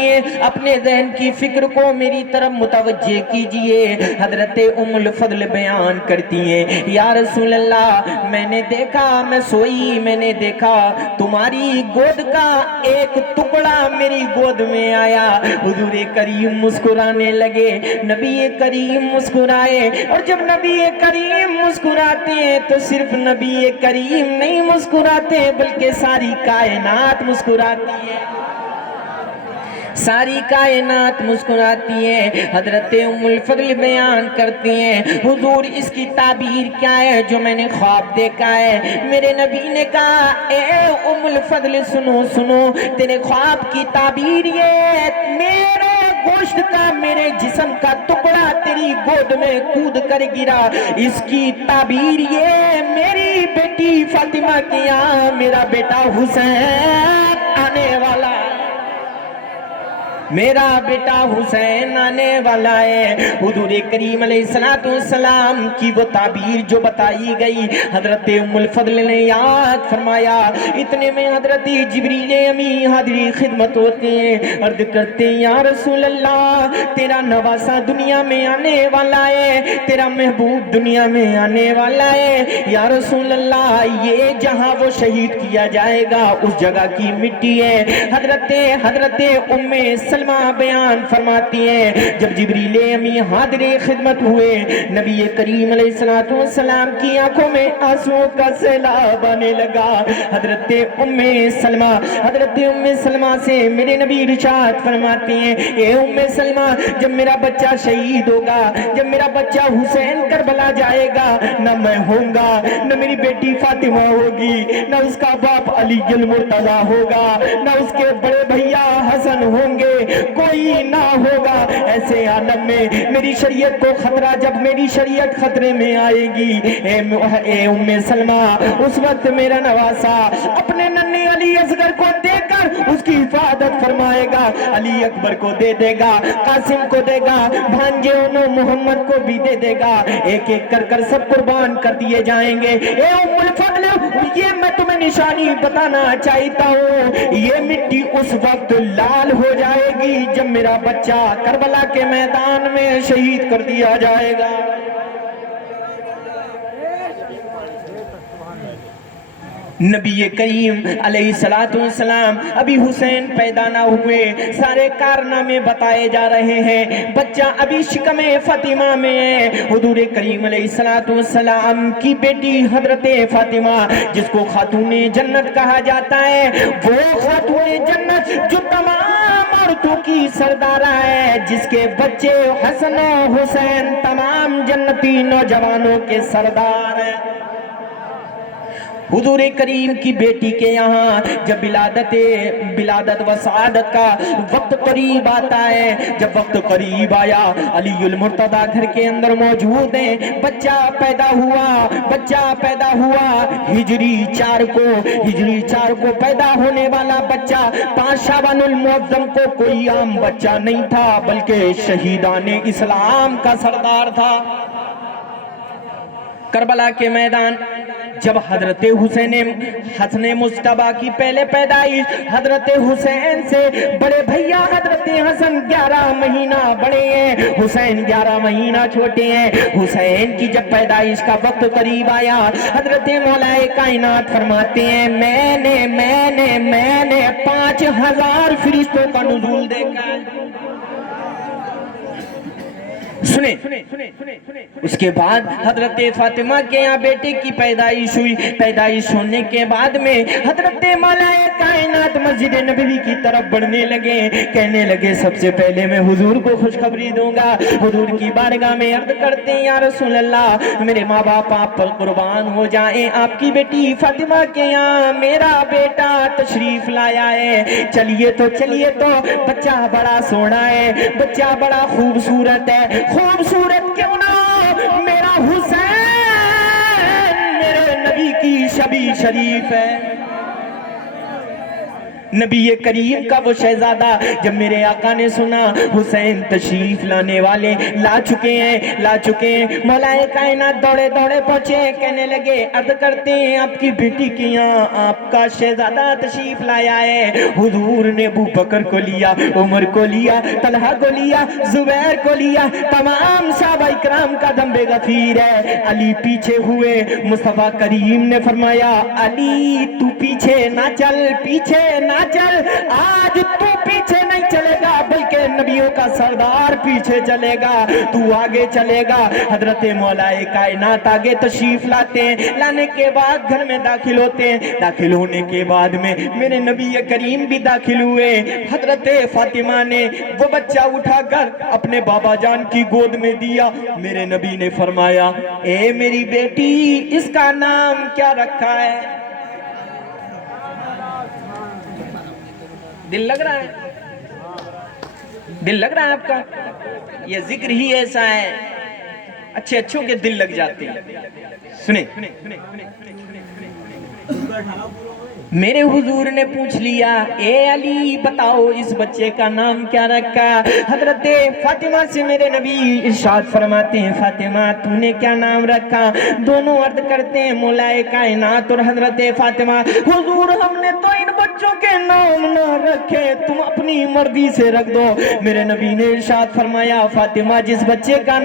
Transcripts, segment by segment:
سنیے، اپنے ذہن کی فکر کو میری طرف متوجہ کیجئے۔ حضرت ام الفضل بیان کرتی ہیں، یا رسول اللہ میں نے دیکھا، میں سوئی، میں نے دیکھا تمہاری گود کا ایک ٹکڑا میری گود میں آیا۔ حضور کریم مسکرانے لگے، نبی کریم مسکرائے، اور جب نبی کریم مسکراتے ہیں تو صرف نبی کریم نہیں مسکراتے بلکہ ساری کائنات مسکراتی ہے، ساری کائنات مسکراتی ہے۔ حضرت ام الفضل بیان کرتی ہیں، حضور اس کی تعبیر کیا ہے جو میں نے خواب دیکھا ہے؟ میرے نبی نے کہا، اے ام الفضل سنو سنو، تیرے خواب کی تعبیر یہ ہے، میرے گوشت کا، میرے جسم کا ٹکڑا تیری گود میں کود کر گرا، اس کی تعبیر یہ ہے، میری بیٹی فاطمہ کے یہاں میرا بیٹا حسین آنے والا، میرا بیٹا حسین آنے والا ہے۔ حضور کریم علیہ السلام کی وہ تعبیر جو بتائی گئی، حضرت ام الفضل نے یاد فرمایا۔ اتنے میں حضرت جبریل امی حاضری خدمت ہوتے ہیں، عرض کرتے ہیں، یا رسول اللہ تیرا نواسا دنیا میں آنے والا ہے، تیرا محبوب دنیا میں آنے والا ہے۔ یا رسول اللہ یہ جہاں وہ شہید کیا جائے گا اس جگہ کی مٹی ہے۔ حضرت ام سلمہ بیان فرماتی ہیں، جب جبریل امی حاضر خدمت ہوئے، نبی کریم علیہ السلام کی آنکھوں میں آنسوؤں کا سیلاب آنے لگا۔ حضرت ام سلمہ سے میرے نبی ارشاد فرماتے ہیں، اے ام سلمہ جب میرا بچہ شہید ہوگا، جب میرا بچہ حسین کربلا جائے گا، نہ میں ہوں گا، نہ میری بیٹی فاطمہ ہوگی، نہ اس کا باپ علی المرتضی ہوگا، نہ اس کے بڑے بھیا حسن ہوں گے، کوئی نہ ہوگا۔ ایسے عالم میں میری شریعت کو خطرہ، جب میری شریعت خطرے میں آئے گی، اے ام سلمہ اس وقت میرا نواسا اپنے ننھے علی اصغر کو دے کر اس کی حفاظت فرمائے گا، علی اکبر کو دے دے گا، قاسم کو دے گا، بھانجے انہوں محمد کو بھی دے دے گا، ایک ایک کر کر سب قربان کر دیے جائیں گے۔ اے ام الفضل یہ میں تمہیں نشانی بتانا چاہتا ہوں، یہ مٹی اس وقت لال ہو جائے گی جب میرا بچہ کربلا کے میدان میں شہید کر دیا جائے گا۔ نبی کریم علیہ السلام ابھی حسین پیدا نہ ہوئے، سارے کارنامے بتائے جا رہے ہیں، بچہ ابھی شکم فاطمہ میں ہے۔ حضور کریم علیہ السلام کی بیٹی حضرت فاطمہ جس کو خاتون جنت کہا جاتا ہے، وہ خاتون جنت جو تمام عورتوں کی سردارہ ہے، جس کے بچے حسن و حسین تمام جنتی نوجوانوں کے سردار ہیں۔ حضور کریم کی بیٹی کے یہاں جب ولادت و سعادت کا وقت قریب آتا ہے، جب وقت قریب آیا، علی المرتضی گھر کے اندر موجود ہیں، بچہ پیدا ہوا ہجری 4 کو پیدا ہونے والا بچہ 5 شعبان المعظم کو کوئی عام بچہ نہیں تھا بلکہ شہیدان اسلام کا سردار تھا۔ کربلا کے میدان جب حضرت حسن مصطفیٰ کی پہلے پیدائش، حضرت حسین سے بڑے بھیا حضرت حسن 11 مہینہ بڑے ہیں، حسین 11 مہینہ چھوٹے ہیں۔ حسین کی جب پیدائش کا وقت قریب آیا، حضرت مولا کائنات فرماتے ہیں، میں نے 5000 فرشتوں کا نزول دیکھا ہے۔ سنیں، اس کے بعد حضرت فاطمہ کے یہاں بیٹے کی پیدائش ہوئی۔ پیدائش ہونے کے بعد میں حضرت مولا کائنات مسجد نبوی کی طرف بڑھنے لگے، کہنے لگے سب سے پہلے میں حضور کو خوشخبری دوں گا۔ حضور کی بارگاہ میں عرض کرتے ہیں، یا رسول اللہ میرے ماں باپ آپ پر قربان ہو جائیں، آپ کی بیٹی فاطمہ کے یہاں میرا بیٹا تشریف لایا ہے، چلیے تو بچہ بڑا سونا ہے، بچہ بڑا خوبصورت ہے، خوبصورت کیوں نہ ہو، میرا حسین میرے نبی کی شبیہ شریف ہے۔ نبی کریم کا وہ شہزادہ جب میرے آقا نے سنا حسین تشریف لانے والے لا چکے ہیں، مولائے کائنات دوڑے دوڑے پہنچے، کہنے لگے عرض کرتے ہیں آپ کی بیٹی کی یہاں آپ کا شہزادہ تشریف لایا ہے۔ حضور نے ابو بکر کو لیا، عمر کو لیا، طلحہ کو لیا، زبیر کو لیا، تمام صحابہ اکرام کا دم بے غفیر ہے۔ علی پیچھے ہوئے، مصطفیٰ کریم نے فرمایا علی تو پیچھے نہ چل، پیچھے نہ چل، آج تو پیچھے نہیں چلے گا بلکہ نبیوں کا سردار پیچھے چلے گا، تو آگے چلے گا۔ حضرت مولا کائنات آگے تشریف لاتے ہیں، لانے کے بعد گھر میں داخل ہوتے ہیں، داخل ہونے کے بعد میں میرے نبی کریم بھی داخل ہوئے۔ حضرت فاطمہ نے وہ بچہ اٹھا کر اپنے بابا جان کی گود میں دیا۔ میرے نبی نے فرمایا اے میری بیٹی اس کا نام کیا رکھا ہے؟ دل لگ رہا ہے؟ دل لگ رہا ہے آپ کا؟ یہ ذکر ہی ایسا ہے، اچھے اچھوں کے دل لگ جاتے ہیں۔ سنیں، میرے حضور نے پوچھ لیا اے علی بتاؤ اس بچے کا نام کیا رکھا؟ حضرت فاطمہ سے میرے نبی ارشاد فرماتے ہیں فاطمہ تو نے کیا نام رکھا؟ دونوں عرض کرتے ہیں مولا کائنات اور حضرت فاطمہ حضور ہم نے تو ان بچوں کے نام نہ رکھے، تم اپنی مرضی سے رکھ دو۔ میرے نبی نے ارشاد فرمایا فاطمہ جس بچے کا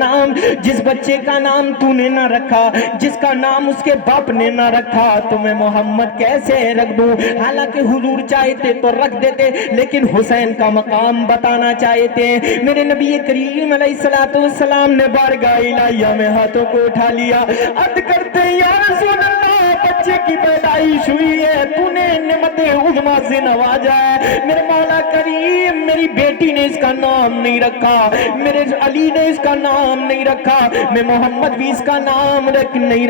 نام تو نے نہ رکھا، جس کا نام اس کے باپ نے نہ رکھا، تمہیں محمد کیسے رکھ دوں؟ حالانکہ حضور چاہتے تو رکھ دیتے لیکن حسین کا مقام بتانا چاہتے ہیں۔ میرے نبی کریم علیہ السلام نے بارگاہ الہیہ میں ہاتھوں کو اٹھا لیا، عرض کرتے ہیں یا رسول اللہ بچے کی پیدائش ہوئی ہے، تو نے نعمت عظمیٰ سے نوازا ہے، میرے مولا کریم میری بیٹی نے اس کا نام نہیں رکھا، میرے علی نے اس کا نام نہیں رکھا، میں محمد بھی اس کا نام نہیں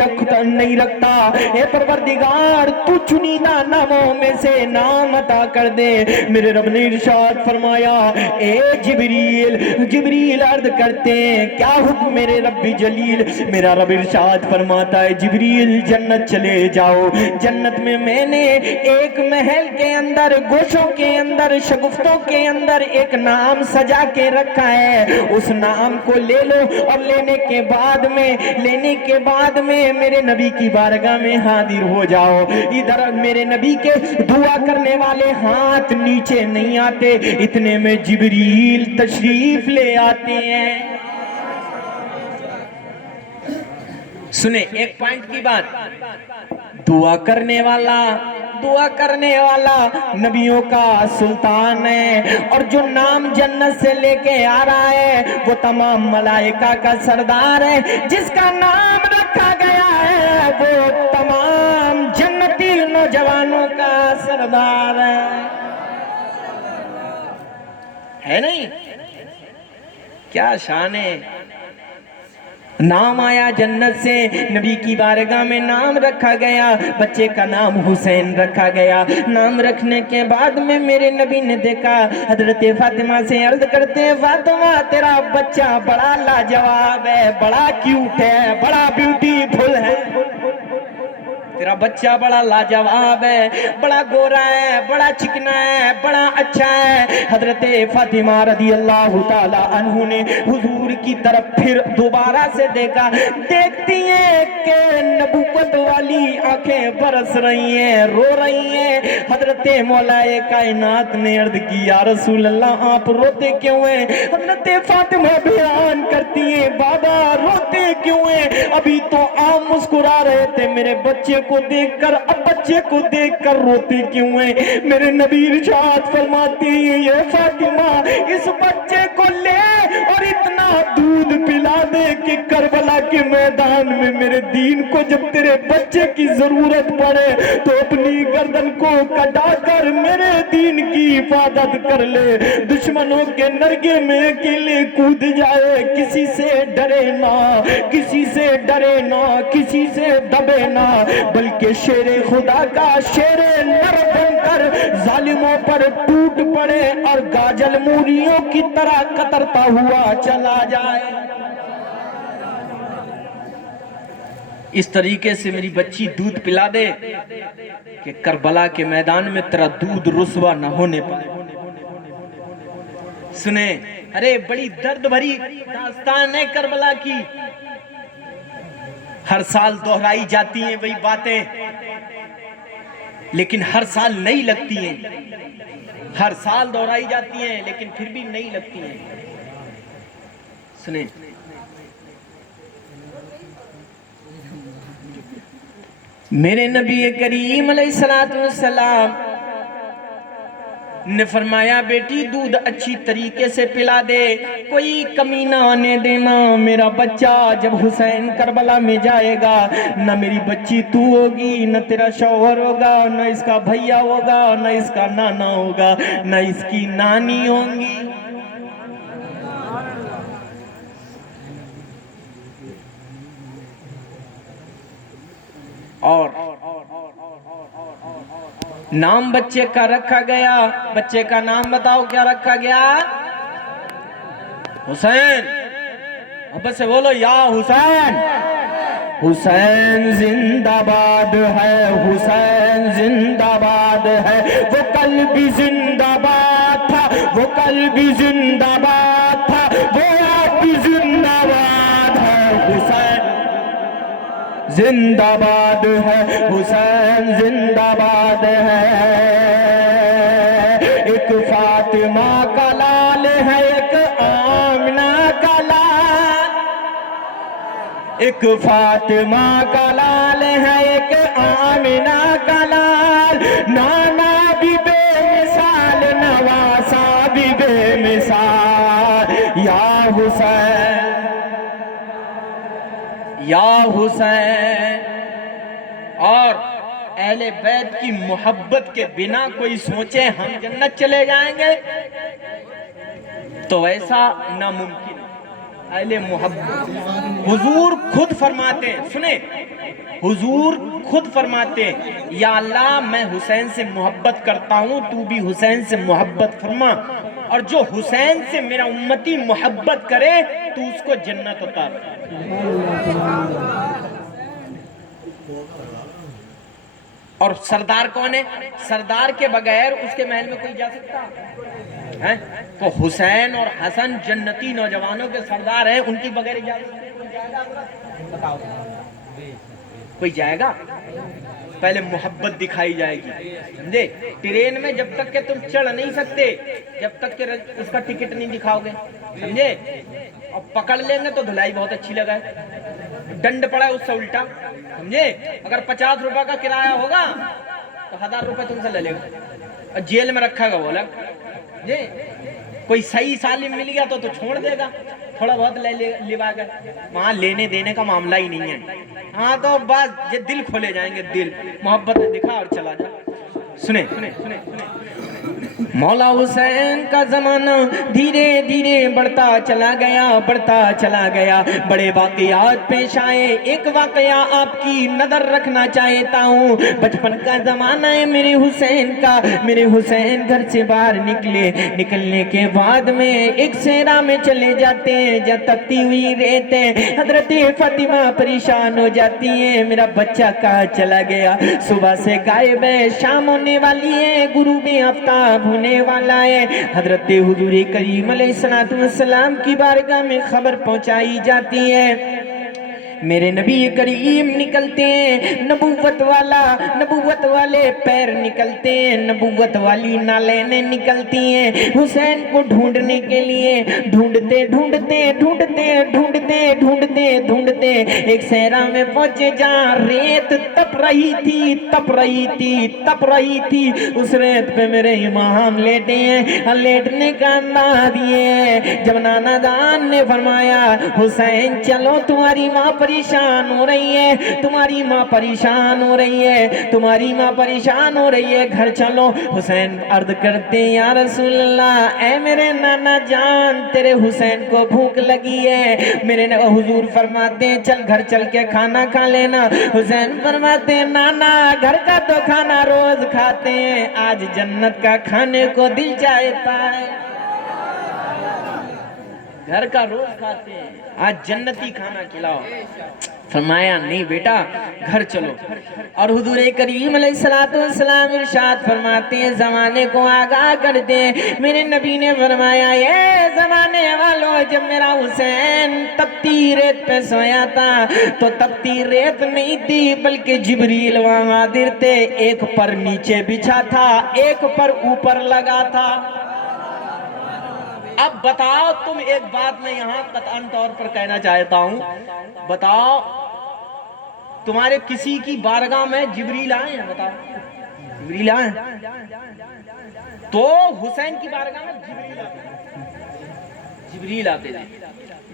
رکھتا، اے پروردگار تو چنیدہ ناموں میں سے نام عطا کر دے۔ میرے رب نے ارشاد فرمایا اے جبریل عرض کرتے ہیں کیا حکم میرے رب جلیل؟ میرا رب ارشاد فرماتا ہے جبریل جنت چلے جاؤ، جنت میں نے ایک محل کے اندر گوشوں کے اندر شگفتوں کے اندر ایک نام سجا کے رکھا ہے، اس نام کو لے لو اور لینے کے بعد میں میرے نبی کی بارگاہ میں حاضر ہو جاؤ۔ ادھر میرے نبی کے دعا کرنے والے ہاتھ نیچے نہیں آتے، اتنے میں جبریل تشریف لے آتے ہیں۔ سنیں ایک پوائنٹ کی بات، دعا کرنے والا نبیوں کا سلطان ہے، اور جو نام جنت سے لے کے آ رہا ہے وہ تمام ملائکہ کا سردار ہے، جس کا نام رکھا گیا ہے وہ تمام جنتی نوجوانوں کا سردار ہے نہیں؟ کیا شان ہے! نام آیا جنت سے، نبی کی بارگاہ میں نام رکھا گیا، بچے کا نام حسین رکھا گیا۔ نام رکھنے کے بعد میں میرے نبی نے دیکھا، حضرت فاطمہ سے عرض کرتے ہیں فاطمہ تیرا بچہ بڑا لاجواب ہے، بڑا کیوٹ ہے، بڑا بیوٹیفل ہے، تیرا بچہ بڑا لاجواب ہے، بڑا گورا ہے، بڑا چکنا ہے، بڑا اچھا ہے۔ حضرت فاطمہ رضی اللہ تعالی عنہ نے حضور کی طرف پھر دوبارہ سے دیکھا، دیکھتی ہیں کہ نبوت والی آنکھیں برس رہی ہیں، رو رہی ہیں۔ حضرت مولا کائنات نے عرض کی یا رسول اللہ آپ روتے کیوں ہیں؟ حضرت فاطمہ بیان کرتی ہیں بابا روتے کیوں ہیں؟ ابھی تو آپ مسکرا رہے تھے میرے بچے کو دیکھ کر، اب بچے کو دیکھ کر روتے کیوں ہیں؟ میرے نبی ارشاد فرماتے ہیں یہ فاطمہ اس بچے کو لے اور اتنا دودھ پلا دے کہ کربلا کے میدان میں میرے دین کو جب تیرے بچے کی ضرورت پڑے تو اپنی گردن کو کٹا کر میرے دین کی حفاظت کر لے، دشمنوں کے نرگے میں اکیلے کود جائے، کسی سے ڈرے نہ، کسی سے ڈرے نہ، کسی سے دبے نہ، بلکہ شیر خدا کا شیر نر بن کر ظالموں پر ٹوٹ پڑے اور گاجل موریوں کی طرح قطرتا ہوا چلا جائے۔ اس طریقے سے میری بچی دودھ پلا دے کہ کربلا کے میدان میں تیرا دودھ رسوا نہ ہونے پائے۔ سنیں، ارے بڑی درد بھری داستان ہے کربلا کی، ہر سال دہرائی جاتی ہیں وہی باتیں، لیکن ہر سال نئی لگتی ہیں، ہر سال دہرائی جاتی ہیں لیکن پھر بھی نئی لگتی ہیں۔ سنیں، میرے نبی کریم علیہ السلام نے فرمایا بیٹی دودھ اچھی طریقے سے پلا دے، کوئی کمی نہ آنے دینا، میرا بچہ جب حسین کربلا میں جائے گا نہ میری بچی تو ہوگی، نہ تیرا شوہر ہوگا، نہ اس کا بھیا ہوگا، نہ اس کا نانا ہوگا، نہ اس کی نانی ہوں گی۔ اور نام بچے کا رکھا گیا، بچے کا نام بتاؤ کیا رکھا گیا؟ حسین۔ اب سے بولو یا حسین۔ حسین زندہ باد ہے، حسین زندہ باد ہے، وہ کل بھی زندہ باد تھا، وہ کل بھی زندہ باد تھا، وہ آج بھی زندہ باد ہے، حسین زندہ باد ہے، حسین زندہ باد ہے۔ ایک فاطمہ کا لال ہے، ایک آمنہ کا لال، ایک فاطمہ کا لال ہے، ایک آمنہ کا لال، نانا بھی بے مثال، نواسا بھی بے مثال، یا حسین یا حسین۔ اور اہل بیت کی محبت کے بنا کوئی سوچے ہم جنت چلے جائیں گے تو ایسا ناممکن ہے۔ اہل محبت، حضور خود فرماتے ہیں، سنیں، حضور خود فرماتے ہیں یا اللہ میں حسین سے محبت کرتا ہوں، تو بھی حسین سے محبت فرما، اور جو حسین سے میرا امتی محبت کرے تو اس کو جنت عطا کر۔ اور سردار کون ہے؟ سردار کے بغیر اس کے محل میں کوئی جا سکتا ہے؟ تو حسین اور حسن جنتی نوجوانوں کے سردار ہیں، ان کی بغیر اجازت کوئی جائے گا؟ بتاؤ کوئی جائے گا؟ پہلے محبت دکھائی جائے گی، سمجھے؟ ٹرین میں جب تک کہ تم چڑھ نہیں سکتے جب تک کہ اس کا ٹکٹ نہیں دکھاؤ گے، سمجھے؟ اور پکڑ لیں گے تو دھلائی بہت اچھی لگا ہے، ڈنڈ پڑا ہے اس سے الٹا، سمجھے؟ اگر 50 روپے کا کرایہ ہوگا تو 1000 روپے تم سے لے لے گا، اور جیل میں رکھا گا وہ الگ، سمجھے؟ کوئی صحیح سالم مل گیا تو چھوڑ دے گا، تھوڑا بہت لے گا، وہاں لینے دینے کا معاملہ ہی نہیں ہے، ہاں تو بس یہ دل کھولے جائیں گے، دل محبت دکھا اور چلا جا۔ سنیں مولا حسین کا زمانہ دھیرے دھیرے بڑھتا چلا گیا، بڑھتا چلا گیا، بڑے واقعات پیش آئے۔ ایک واقعہ آپ کی نظر رکھنا چاہتا ہوں، بچپن کا زمانہ ہے میرے حسین کا۔ میرے حسین گھر سے باہر نکلنے کے بعد میں ایک صحرا میں چلے جاتے ہیں جہاں تپتی ہوئی ریت ہے۔ حضرت فاطمہ پریشان ہو جاتی ہیں، میرا بچہ کہاں چلا گیا؟ صبح سے غائب ہے، شام ہونے والی ہے، غروب آفتاب ہونے والا ہے۔ حضرت حضور کریم علیہ السلام کی بارگاہ میں خبر پہنچائی جاتی ہے، میرے نبی کریم نکلتے ہیں، نبوت والے پیر نکلتے ہیں، نبوت والی نالینیں نکلتی ہیں حسین کو ڈھونڈنے کے لیے۔ ڈھونڈتے ایک صحرا میں پہنچے جہاں ریت تپ رہی تھی۔ اس ریت پہ میرے امام لیٹے ہیں، لیٹنے کا انداز یہ ہے، جب نانا جان نے فرمایا حسین چلو تمہاری ماں پریشان ہو رہی ہے، تمہاری ماں پریشان ہو رہی ہے، گھر چلو۔ حسین عرض کرتے یا رسول اللہ، اے میرے نانا جان تیرے حسین کو بھوک لگی ہے۔ میرے حضور فرماتے ہیں چل گھر چل کے کھانا کھا لینا۔ حسین فرماتے ہیں نانا گھر کا تو کھانا روز کھاتے ہیں، آج جنت کا کھانے کو دل چاہتا ہے۔ گھر کا روز کھاتے ہیں، آج جنتی کھانا کھلاؤ۔ فرمایا نہیں بیٹا گھر چلو. اور حضور کریم علیہ الصلوۃ والسلام ارشاد فرماتے ہیں زمانے کو آگاہ کرتے ہیں. میرے نبی نے فرمایا یہ زمانے والوں جب میرا حسین تپتی ریت پہ سویا تھا تو تپتی ریت نہیں تھی بلکہ جبریل وہاں حاضر تھے. ایک پر نیچے بچھا تھا ایک پر اوپر لگا تھا. اب بتاؤ تم ایک بات میں یہاں قطعاً طور پر کہنا چاہتا ہوں, بتاؤ تمہارے کسی کی بارگاہ میں جبریل آئے ہیں؟ بتاؤ جبریل آئے ہیں تو حسین کی بارگاہ میں جبریل آتے تھے.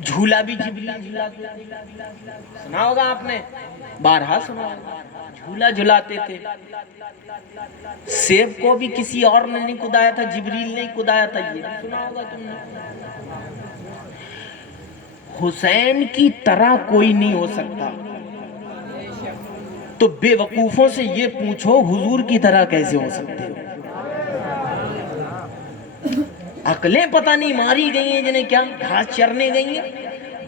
جھولا بھی جبریل جھولاتے سنا ہوگا آپ نے, بارہا سنا ہوگا. جھولا جھلاتے تھے. سیب کو بھی کسی اور نے نہیں کدایا تھا, جبریل نے کدایا تھا, یہ سنا ہوگا تم نے. حسین کی طرح کوئی نہیں ہو سکتا تو بے وقوفوں سے یہ پوچھو حضور کی طرح کیسے ہو سکتے ہو؟ عقلیں پتہ نہیں ماری گئی ہیں جنہیں کیا گھاس چرنے گئی ہیں.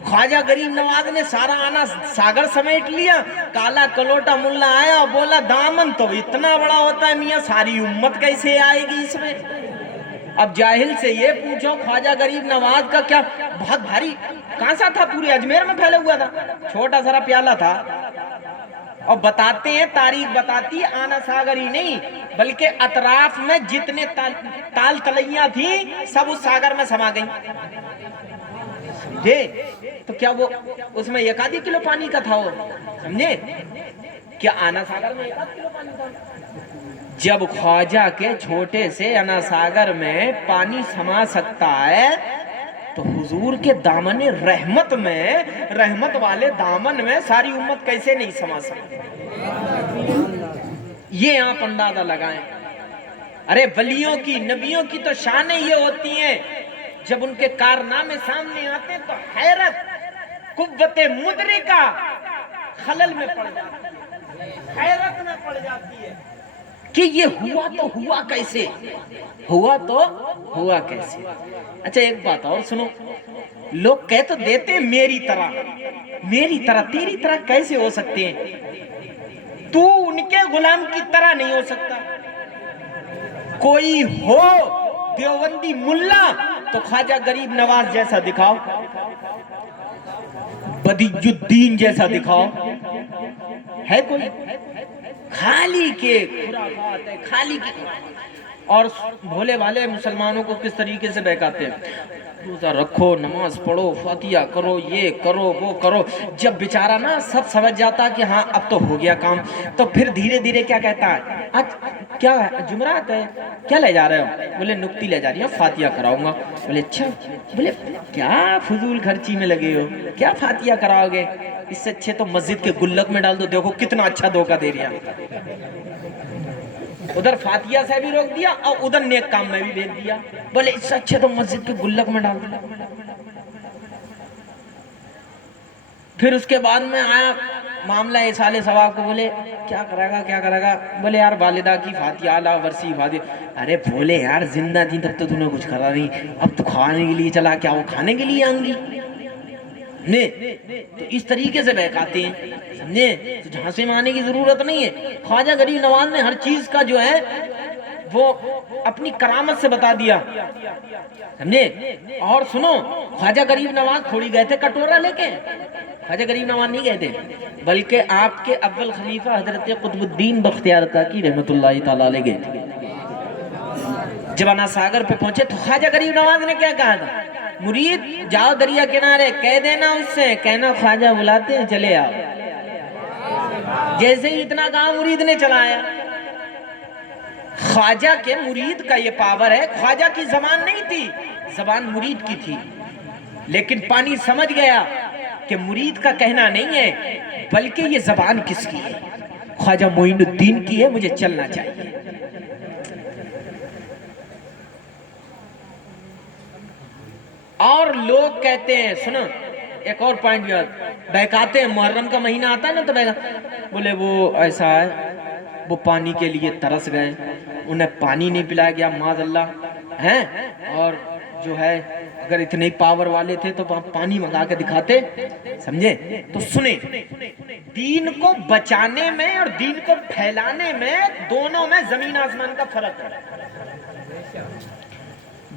خواجہ غریب نواز نے سارا آنا ساگر سمیٹ لیا. کالا کلوٹا ملا آیا بولا دامن تو اتنا بڑا ہوتا ہے میاں, ساری امت کیسے آئے گی اس میں؟ اب جاہل سے یہ پوچھو خواجہ غریب نواز کا کیا بہت بھاری کہاں سا تھا, پورے اجمیر میں پھیلا ہوا تھا, چھوٹا سارا پیالہ تھا. اور بتاتے ہیں تاریخ بتاتی آنا ساگر ہی نہیں بلکہ اطراف میں جتنے تال تلیاں تھیں سب اس ساگر میں سما گئیں. سمجھے؟ تو کیا وہ اس میں 1 کلو پانی کا تھا؟ وہ سمجھے کیا آنا ساگر میں 1 کلو پانی تھا؟ جب خواجہ کے چھوٹے سے آنا ساگر میں پانی سما سکتا ہے تو حضور کے دامن رحمت میں, رحمت والے دامن میں ساری امت کیسے نہیں سما سکتی؟ یہ آپ اندازہ لگائیں. ارے ولیوں کی نبیوں کی تو شانیں یہ ہوتی ہیں جب ان کے کارنامے سامنے آتے ہیں تو حیرت قوت مدرکہ خلل میں پڑ جاتی ہے, حیرت میں پڑ جاتی ہے کہ یہ ہوا تو ہوا کیسے, ہوا تو ہوا کیسے. اچھا ایک بات اور سنو, لوگ کہہ تو دیتے میری طرح, تیری طرح کیسے ہو سکتے ہیں؟ تو ان کے غلام کی طرح نہیں ہو سکتا. کوئی ہو دیوبندی ملا تو خواجہ غریب نواز جیسا دکھاؤ, بدیع الدین جیسا دکھاؤ. ہے کوئی؟ خالی کے خرافات ہے, خالی کے. اور بھولے والے مسلمانوں کو کس طریقے سے بہکاتے ہیں, روزہ رکھو, نماز پڑھو, فاتحہ کرو, یہ کرو وہ کرو. جب بیچارہ نا سب سمجھ جاتا کہ ہاں اب تو ہو گیا کام, تو پھر دھیرے دھیرے کیا کہتا ہے, کیا جمعرات ہے, کیا لے جا رہے ہو؟ بولے نکتی لے جا رہی ہوں, فاتحہ کراؤں گا. بولے اچھا, بولے کیا فضول خرچی میں لگے ہو, کیا فاتحہ کراؤ گے؟ اس سے اچھے تو مسجد کے گلک میں ڈال دو, دیکھو کتنا اچھا دھوکہ دے رہی ہے. ادھر فاتحہ سے بھی روک دیا اور ادھر نیک کام میں بھی بھیج دیا. بولے اس سے اچھے تو مسجد کے گلک میں ڈال دیا. پھر اس کے بعد میں آیا معاملہ ایصال ثواب کو. بولے کیا کرے گا؟ بولے یار والدہ کی فاتحہ لا ورسی فاتحہ. ارے بولے یار زندہ تھی تب تو تم نے کچھ کرا نہیں, اب تو کھانے کے لیے چلا, کیا وہ کھانے کے لیے آئیں گی؟ تو اس طریقے سے بہکاتے ہیں, سمجھے؟ تو جھانسے میں آنے کی ضرورت نہیں ہے. خواجہ غریب نواز نے ہر چیز کا جو ہے وہ اپنی کرامت سے بتا دیا, سمجھے؟ اور سنو, خواجہ غریب نواز تھوڑی گئے تھے کٹورا لے کے, خواجہ غریب نواز نہیں گئے تھے, بلکہ آپ کے اول خلیفہ حضرت قطب الدین بختیار کاکی رحمت اللہ تعالی علیہ گئے تھے. جب آنا ساگر پہ پہنچے تو خواجہ غریب نواز نے کیا کہا تھا, مرید جاؤ دریا کنارے, کہہ دینا اس سے, کہنا خواجہ بلاتے ہیں چلے آؤ. جیسے ہی اتنا کہا مرید نے چلایا. خواجہ کے مرید کا یہ پاور ہے. خواجہ کی زبان نہیں تھی, زبان مرید کی تھی, لیکن پانی سمجھ گیا کہ مرید کا کہنا نہیں ہے بلکہ یہ زبان کس کی ہے, خواجہ معین الدین کی ہے, مجھے چلنا چاہیے. اور لوگ کہتے ہیں, سنو ایک اور پوائنٹ یاد, بہکاتے ہیں. محرم کا مہینہ آتا ہے نا تو بولے وہ ایسا ہے, وہ پانی کے لیے ترس گئے, انہیں پانی نہیں پلایا گیا معاذ اللہ ہیں, اور جو ہے اگر اتنے پاور والے تھے تو پانی منگا کے دکھاتے، سمجھے؟ تو سنیں، دین کو بچانے میں اور دین کو پھیلانے میں دونوں میں زمین آسمان کا فرق ہے۔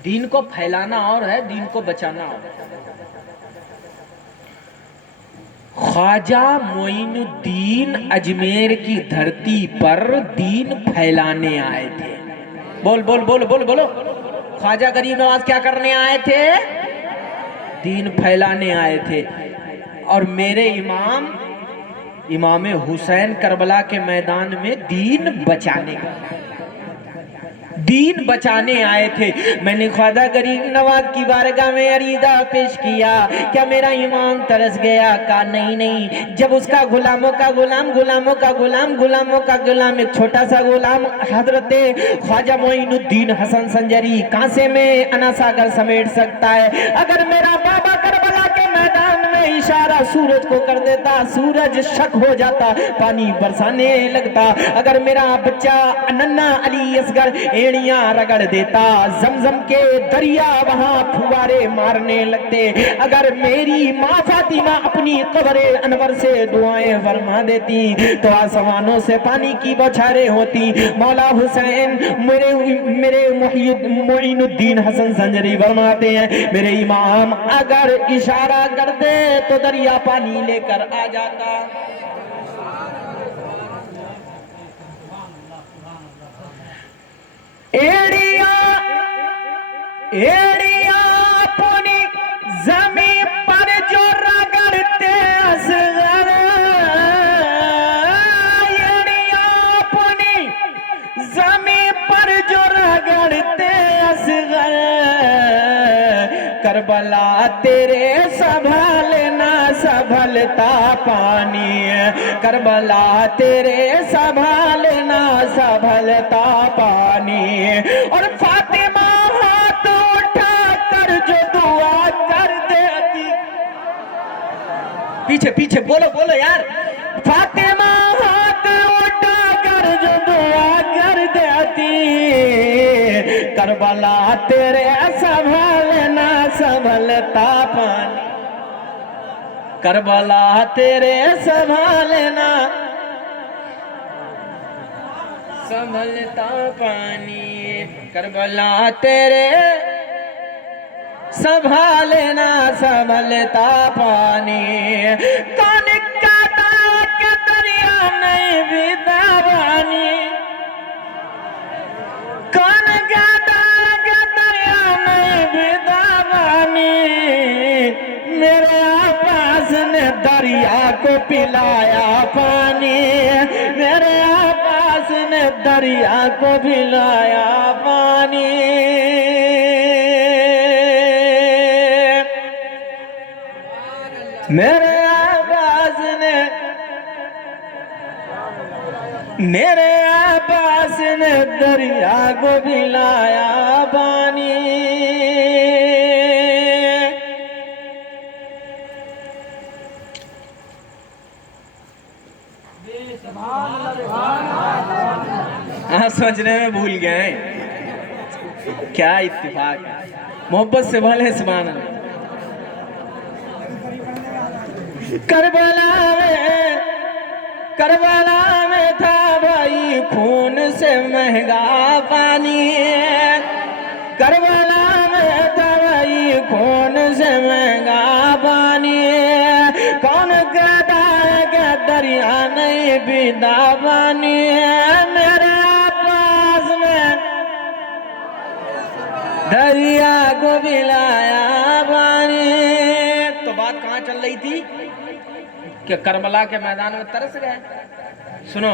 دین کو پھیلانا اور ہے، دین کو بچانا اور ہے۔ خواجہ معین الدین اجمیر کی دھرتی پر دین پھیلانے آئے تھے۔ بول بول بول بول بولو، خواجہ غریب نواز کیا کرنے آئے تھے؟ دین پھیلانے آئے تھے۔ اور میرے امام حسین کربلا کے میدان میں دین بچانے آئے تھے۔ میں نے خواجہ غریب نواز کی بارگاہ میں عریضہ پیش کیا، کیا میرا امام ترس گیا؟ کہا نہیں، جب اس کا غلاموں کا غلام ایک چھوٹا سا غلام حضرت خواجہ معین الدین حسن سنجری کانسے میں انا ساگر سمیٹ سکتا ہے؟ اگر میرا بابا کربلا کے میدان میں اشارہ سورج کو کر دیتا، سورج شک ہو جاتا، پانی برسانے لگتا۔ اگر میرا بچہ ننھا علی اصغر ایڑیاں رگڑ دیتا، زمزم کے دریا وہاں پھوارے مارنے لگتے۔ اگر میری ماں فاطمہ اپنی قبر انور سے دعائیں فرما دیتی تو آسمانوں سے پانی کی بوچھاریں ہوتی۔ مولا حسین میرے معین الدین حسن سنجری فرماتے ہیں، میرے امام اگر اشارہ کر دے تو دریا پانی لے کر آ جاتا۔ ایڑیاں اپنی زمین پر جو رگڑتے اصغر، ایڑیاں اپنی زمین پر جو رگڑتے اصغر، کربلا تیرے سنبھالنا سنبھلتا پانی، کربلا تیرے سنبھالنا سنبھلتا پانی۔ اور فاطمہ ہاتھ اٹھا کر جو دعا کر دیتی، پیچھے بولو یار، فاطمہ ہاتھ اٹھا کر جو دعا کر دیتی، کربلا تیرے سنبھالنا سنبھلتا پانی، کربلا تیرے سنبھالنا سنبھلتا پانی، کربلا تیرے سنبھالنا سنبھلتا پانی۔ کون کہتا کہ دریا نہیں بھی داوانی، کون کہتا کہ دریا نہیں بھی داوانی، میرے عباس نے دریا کو پلایا پانی، میرے عباس نے دریا کو پلایا پانی۔ میرے عباس نے دریا کو پلایا پانی۔ آپ سوچنے میں بھول گئے ہیں، کیا اتفاق ہے، محبت سے بھلے سبحان اللہ۔ کربلا میں تھا بھائی خون سے مہنگا پانی، کربلا میں تھا بھائی خون سے مہنگا پانی، کون کہتا ہے کہ دریا نہیں پیتا پانی، میرے عباس نے دریا کو پلایا پانی۔ تو بات کہاں چل رہی تھی کہ کربلا کے میدان میں ترس گئے۔ سنو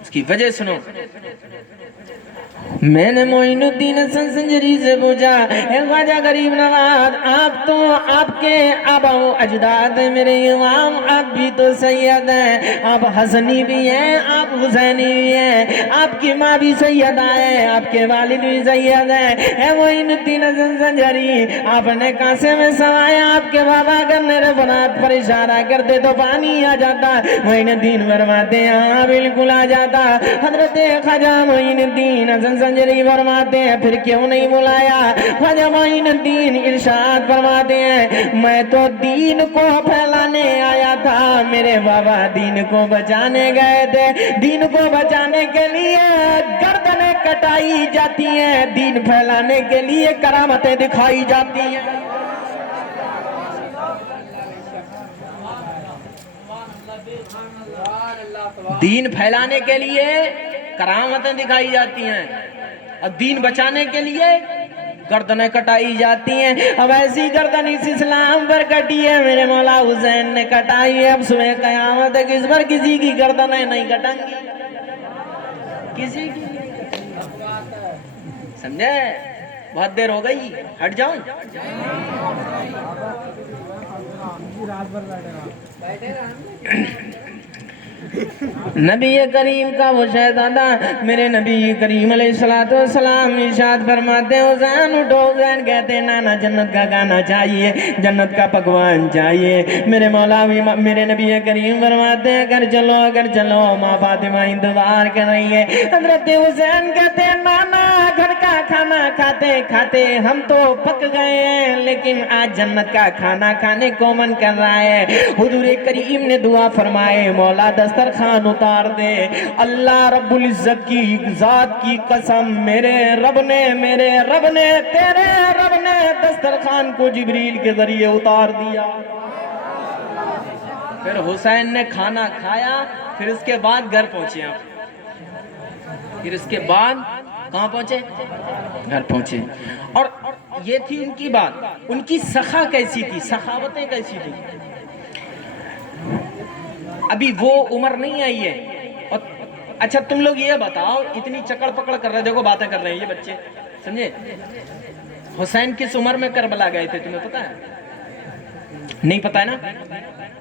اس کی وجہ سنو، میں نے معین الدین حسن سنجری سے پوچھا، اے خواجہ غریب نواز، آپ تو آپ کے آبا و اجداد ہیں، میرے امام آپ بھی تو سید ہیں، آپ حسنی بھی ہیں، آپ حسینی بھی ہیں، آپ کی ماں بھی سیدہ ہے، آپ کے والد بھی سید ہیں، اے معین الدین حسن سنجری، آپ نے کانسے میں سوایا، آپ کے بابا اگر میرے بنات پر اشارہ کرتے تو پانی آ جاتا۔ معین الدین فرماتے ہیں ہاں بالکل آ جاتا۔ حضرت خواجہ معین الدین حسن زنجری فرماتے ہیں پھر کیوں نہیں بلایا؟ خواجہ معین الدین ارشاد فرماتے ہیں میں تو دین کو پھیلانے آیا تھا، میرے بابا دین کو بچانے گئے تھے، دین کو بچانے کے لیے گردنیں کٹائی جاتی ہیں، دین پھیلانے کے لیے کرامتیں دکھائی جاتی ہیں۔ دین پھیلانے کے لیے کرامتیں دکھائی جاتی ہیں اور دین بچانے کے لیے گردنیں کٹائی جاتی ہیں۔ اب ایسی گردن اس اسلام پر کٹی ہے میرے مولا حسین نے کٹائی ہے، اب صبح قیامت ہے اس پر کسی کی گردنیں نہیں کٹیں گی، کسی کی۔ سمجھے؟ بہت دیر ہو گئی، ہٹ جاؤں؟ نبی کریم کا وہ شہزادہ میرے نبی کریم علیہ السلام ارشاد فرماتے ہیں حسین اٹھو، حسین کہتے ہیں نانا جنت کا گانا چاہیے، جنت کا پکوان چاہیے۔ میرے مولا میرے نبی کریم فرماتے ہیں اگر چلو، ماں فاطمہ انتظار کر رہی ہے۔ حضرت حسین کہتے ہیں نانا گھر کا کھانا کھاتے کھاتے ہم تو پک گئے ہیں، لیکن آج جنت کا کھانا کھانے کو من کر رہا ہے۔ حضور کریم نے دعا فرمائے مولا دسترخوان اتار دے، اللہ رب العزت کی ذات کی قسم میرے رب نے تیرے رب نے دسترخوان کو جبریل کے ذریعے اتار دیا۔ پھر حسین نے کھانا کھایا، پھر اس کے بعد گھر پہنچے پھر اس کے بعد کہاں پہنچے؟ گھر پہنچے۔ اور یہ تھی ان کی بات، ان کی سخا کیسی تھی، سخاوتیں کیسی تھی۔ ابھی وہ عمر نہیں آئی ہے۔ اور اچھا تم لوگ یہ بتاؤ، اتنی چکر پکڑ کر رہے، دیکھو باتیں کر رہے ہیں یہ بچے، سمجھے؟ حسین کس عمر میں کربلا گئے تھے تمہیں پتا ہے؟ نہیں پتا ہے نا؟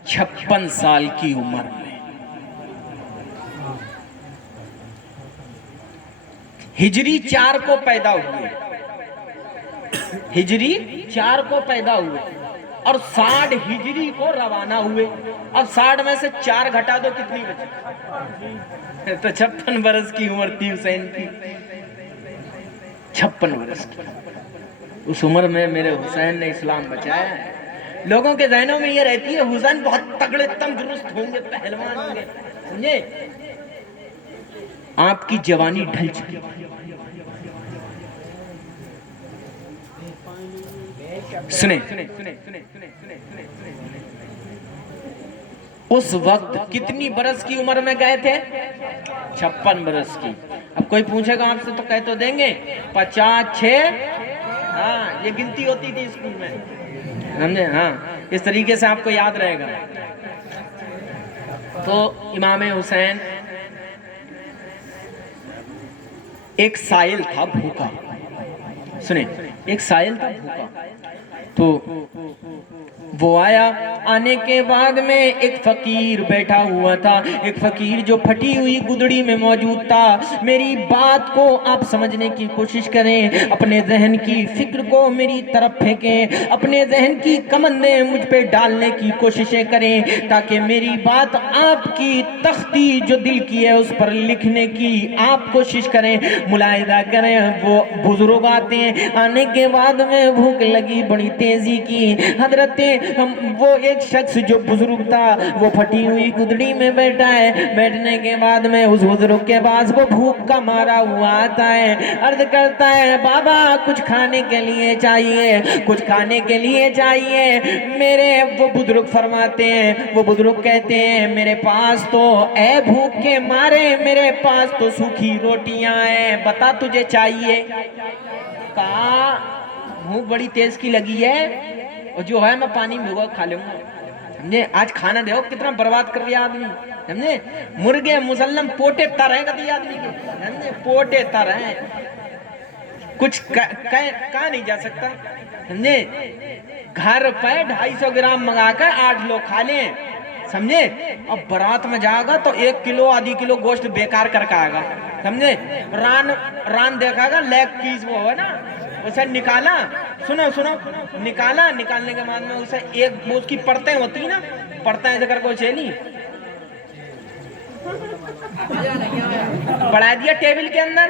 56 سال کی عمر میں۔ ہجری 4 کو پیدا ہوئے، ہجری 4 کو پیدا ہوئے اور 60 ہجری کو روانہ ہوئے۔ اب 60 میں سے 4 گھٹا دو کتنی بچی؟ تو 56 برس کی عمر تھی حسین کی، 56 برس کی۔ اس عمر میں میرے حسین نے اسلام بچایا ہے۔ لوگوں کے ذہنوں میں یہ رہتی ہے حسین بہت تگڑے تندرست ہوں گے، پہلوان ہوں گے، سمجھے؟ آپ کی جوانی ڈھل چکی، سنیں اس وقت کتنی برس کی عمر میں گئے تھے؟ 56 برس کی۔ اب کوئی پوچھے گا آپ سے تو کہہ تو دیں گے 50 6، ہاں یہ گنتی ہوتی تھی اسکول میں، سمجھے؟ ہاں اس طریقے سے آپ کو یاد رہے گا۔ تو امام حسین ایک سائل تھا بھوکا، سنیں ایک سائل تھا بھوکا، تو وہ آیا، آنے کے بعد میں ایک فقیر بیٹھا ہوا تھا، ایک فقیر جو پھٹی ہوئی گدڑی میں موجود تھا۔ میری بات کو آپ سمجھنے کی کوشش کریں، اپنے ذہن کی فکر کو میری طرف پھینکیں، اپنے ذہن کی کمندیں مجھ پہ ڈالنے کی کوششیں کریں تاکہ میری بات آپ کی تختی جو دل کی ہے اس پر لکھنے کی آپ کوشش کریں، ملاحظہ کریں۔ وہ بزرگ آتے ہیں، آنے کے بعد میں بھوک لگی بڑی تیزی کی، حضرت وہ ایک شخص جو بزرگ تھا وہ پھٹی ہوئی گدڑی میں بیٹھا ہے، بیٹھنے کے بعد میں اس بزرگ کے پاس وہ بھوک کا مارا ہوا آتا ہے، عرض کرتا ہے بابا کچھ کھانے کے لیے چاہیے، کچھ کھانے کے لیے چاہیے۔ میرے وہ بزرگ فرماتے ہیں، وہ بزرگ کہتے ہیں میرے پاس تو اے بھوک کے مارے میرے پاس تو سوکھی روٹیاں ہیں، بتا تجھے چاہیے؟ کہا بھوک بڑی تیز کی لگی ہے اور جو ہے میں پانی میں بھگو کھا لوں گا، سمجھے؟ آج کھانا دیکھو کتنا برباد کر رہا آدمی، سمجھے؟ مرغے مسلم پوٹے تر ہیں کبھی آدمی کے، سمجھے؟ پوٹے تر ہیں، کچھ کہا نہیں جا سکتا، سمجھے؟ گھر پہ 250 گرام منگا کر 8 لوگ کھا لیں، سمجھے؟ اب برات میں جائے گا تو 1 کلو آدھی کلو گوشت بیکار کر کے آئے گا، سمجھے؟ ران دیکھا گا لیگ پیس وہ ہے نا، اسے نکالا، سنو نکالنے کے بعد میں اسے ایک اس کی پرتیں ہوتی نا، پرتیں ایسے کر کو چیلی بڑھا دیا ٹیبل کے اندر،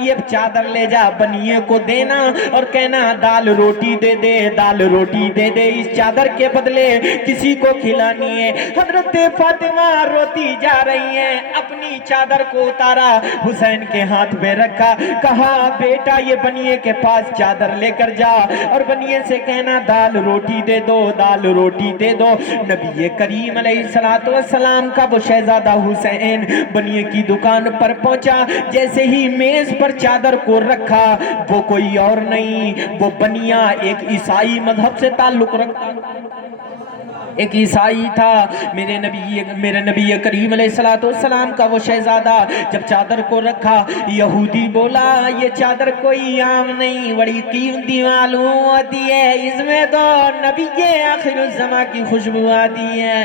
یہ چادر لے جا بنیے کو دینا اور کہنا دال روٹی دے دے، دال روٹی دے دے، اس چادر کے بدلے کسی کو کھلانی ہے۔ حضرت فاطمہ روتی جا رہی ہیں، اپنی چادر کو اتارا، حسین کے ہاتھ میں رکھا، کہا بیٹا یہ بنیے کے پاس چادر لے کر جا اور بنیے سے کہنا دال روٹی دے دو، دال روٹی دے دو۔ نبی کریم علیہ السلام کا وہ شہزادہ حسین بنیے کی دکان پر پہنچا، جیسے ہی میز پر چادر کو رکھا، وہ کوئی اور نہیں، وہ بنیا ایک عیسائی مذہب سے تعلق رکھتا، ایک عیسائی تھا۔ میرے نبی کریم علیہ السلام کا وہ شہزادہ جب چادر کو رکھا، یہودی بولا یہ چادر کوئی عام نہیں، بڑی قیمتی معلوم ہوتی ہے، اس میں تو نبی آخر الزماں کی خوشبو آتی ہے۔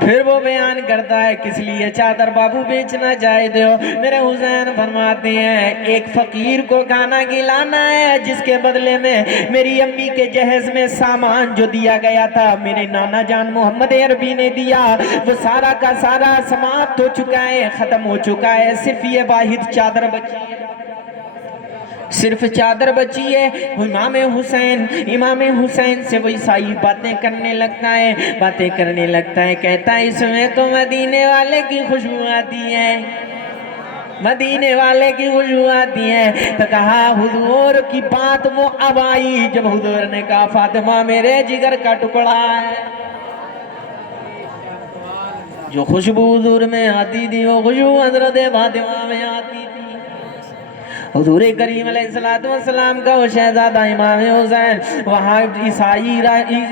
پھر وہ بیان کرتا ہے کس لیے چادر بابو بیچنا چاہتے ہو؟ میرے حسین فرماتے ہیں ایک فقیر کو کھانا کھلانا ہے، جس کے بدلے میں میری امی کے جہیز میں سامان جو دیا گیا تھا میرے نانا جان محمد عربی نے دیا، وہ سارا کا سارا سماپت ہو چکا ہے، ختم ہو چکا ہے، صرف یہ واحد چادر بچی ہے، صرف چادر بچی ہے۔ امام حسین سے وہ عیسائی باتیں کرنے لگتا ہے، کہتا ہے اس میں تو مدینے والے کی خوشبو آتی ہے، مدینے والے کی خوشبو آتی ہے۔ تو کہا حضور کی بات وہ اب آئی جب حضور نے کہا فاطمہ میرے جگر کا ٹکڑا ہے، جو خوشبو حضور میں آتی تھی وہ خوشبو حضرت فاطمہ میں آتی تھی۔ حضور کریم علیہ السلام کا وہ شہزادہ امام حسین وہاں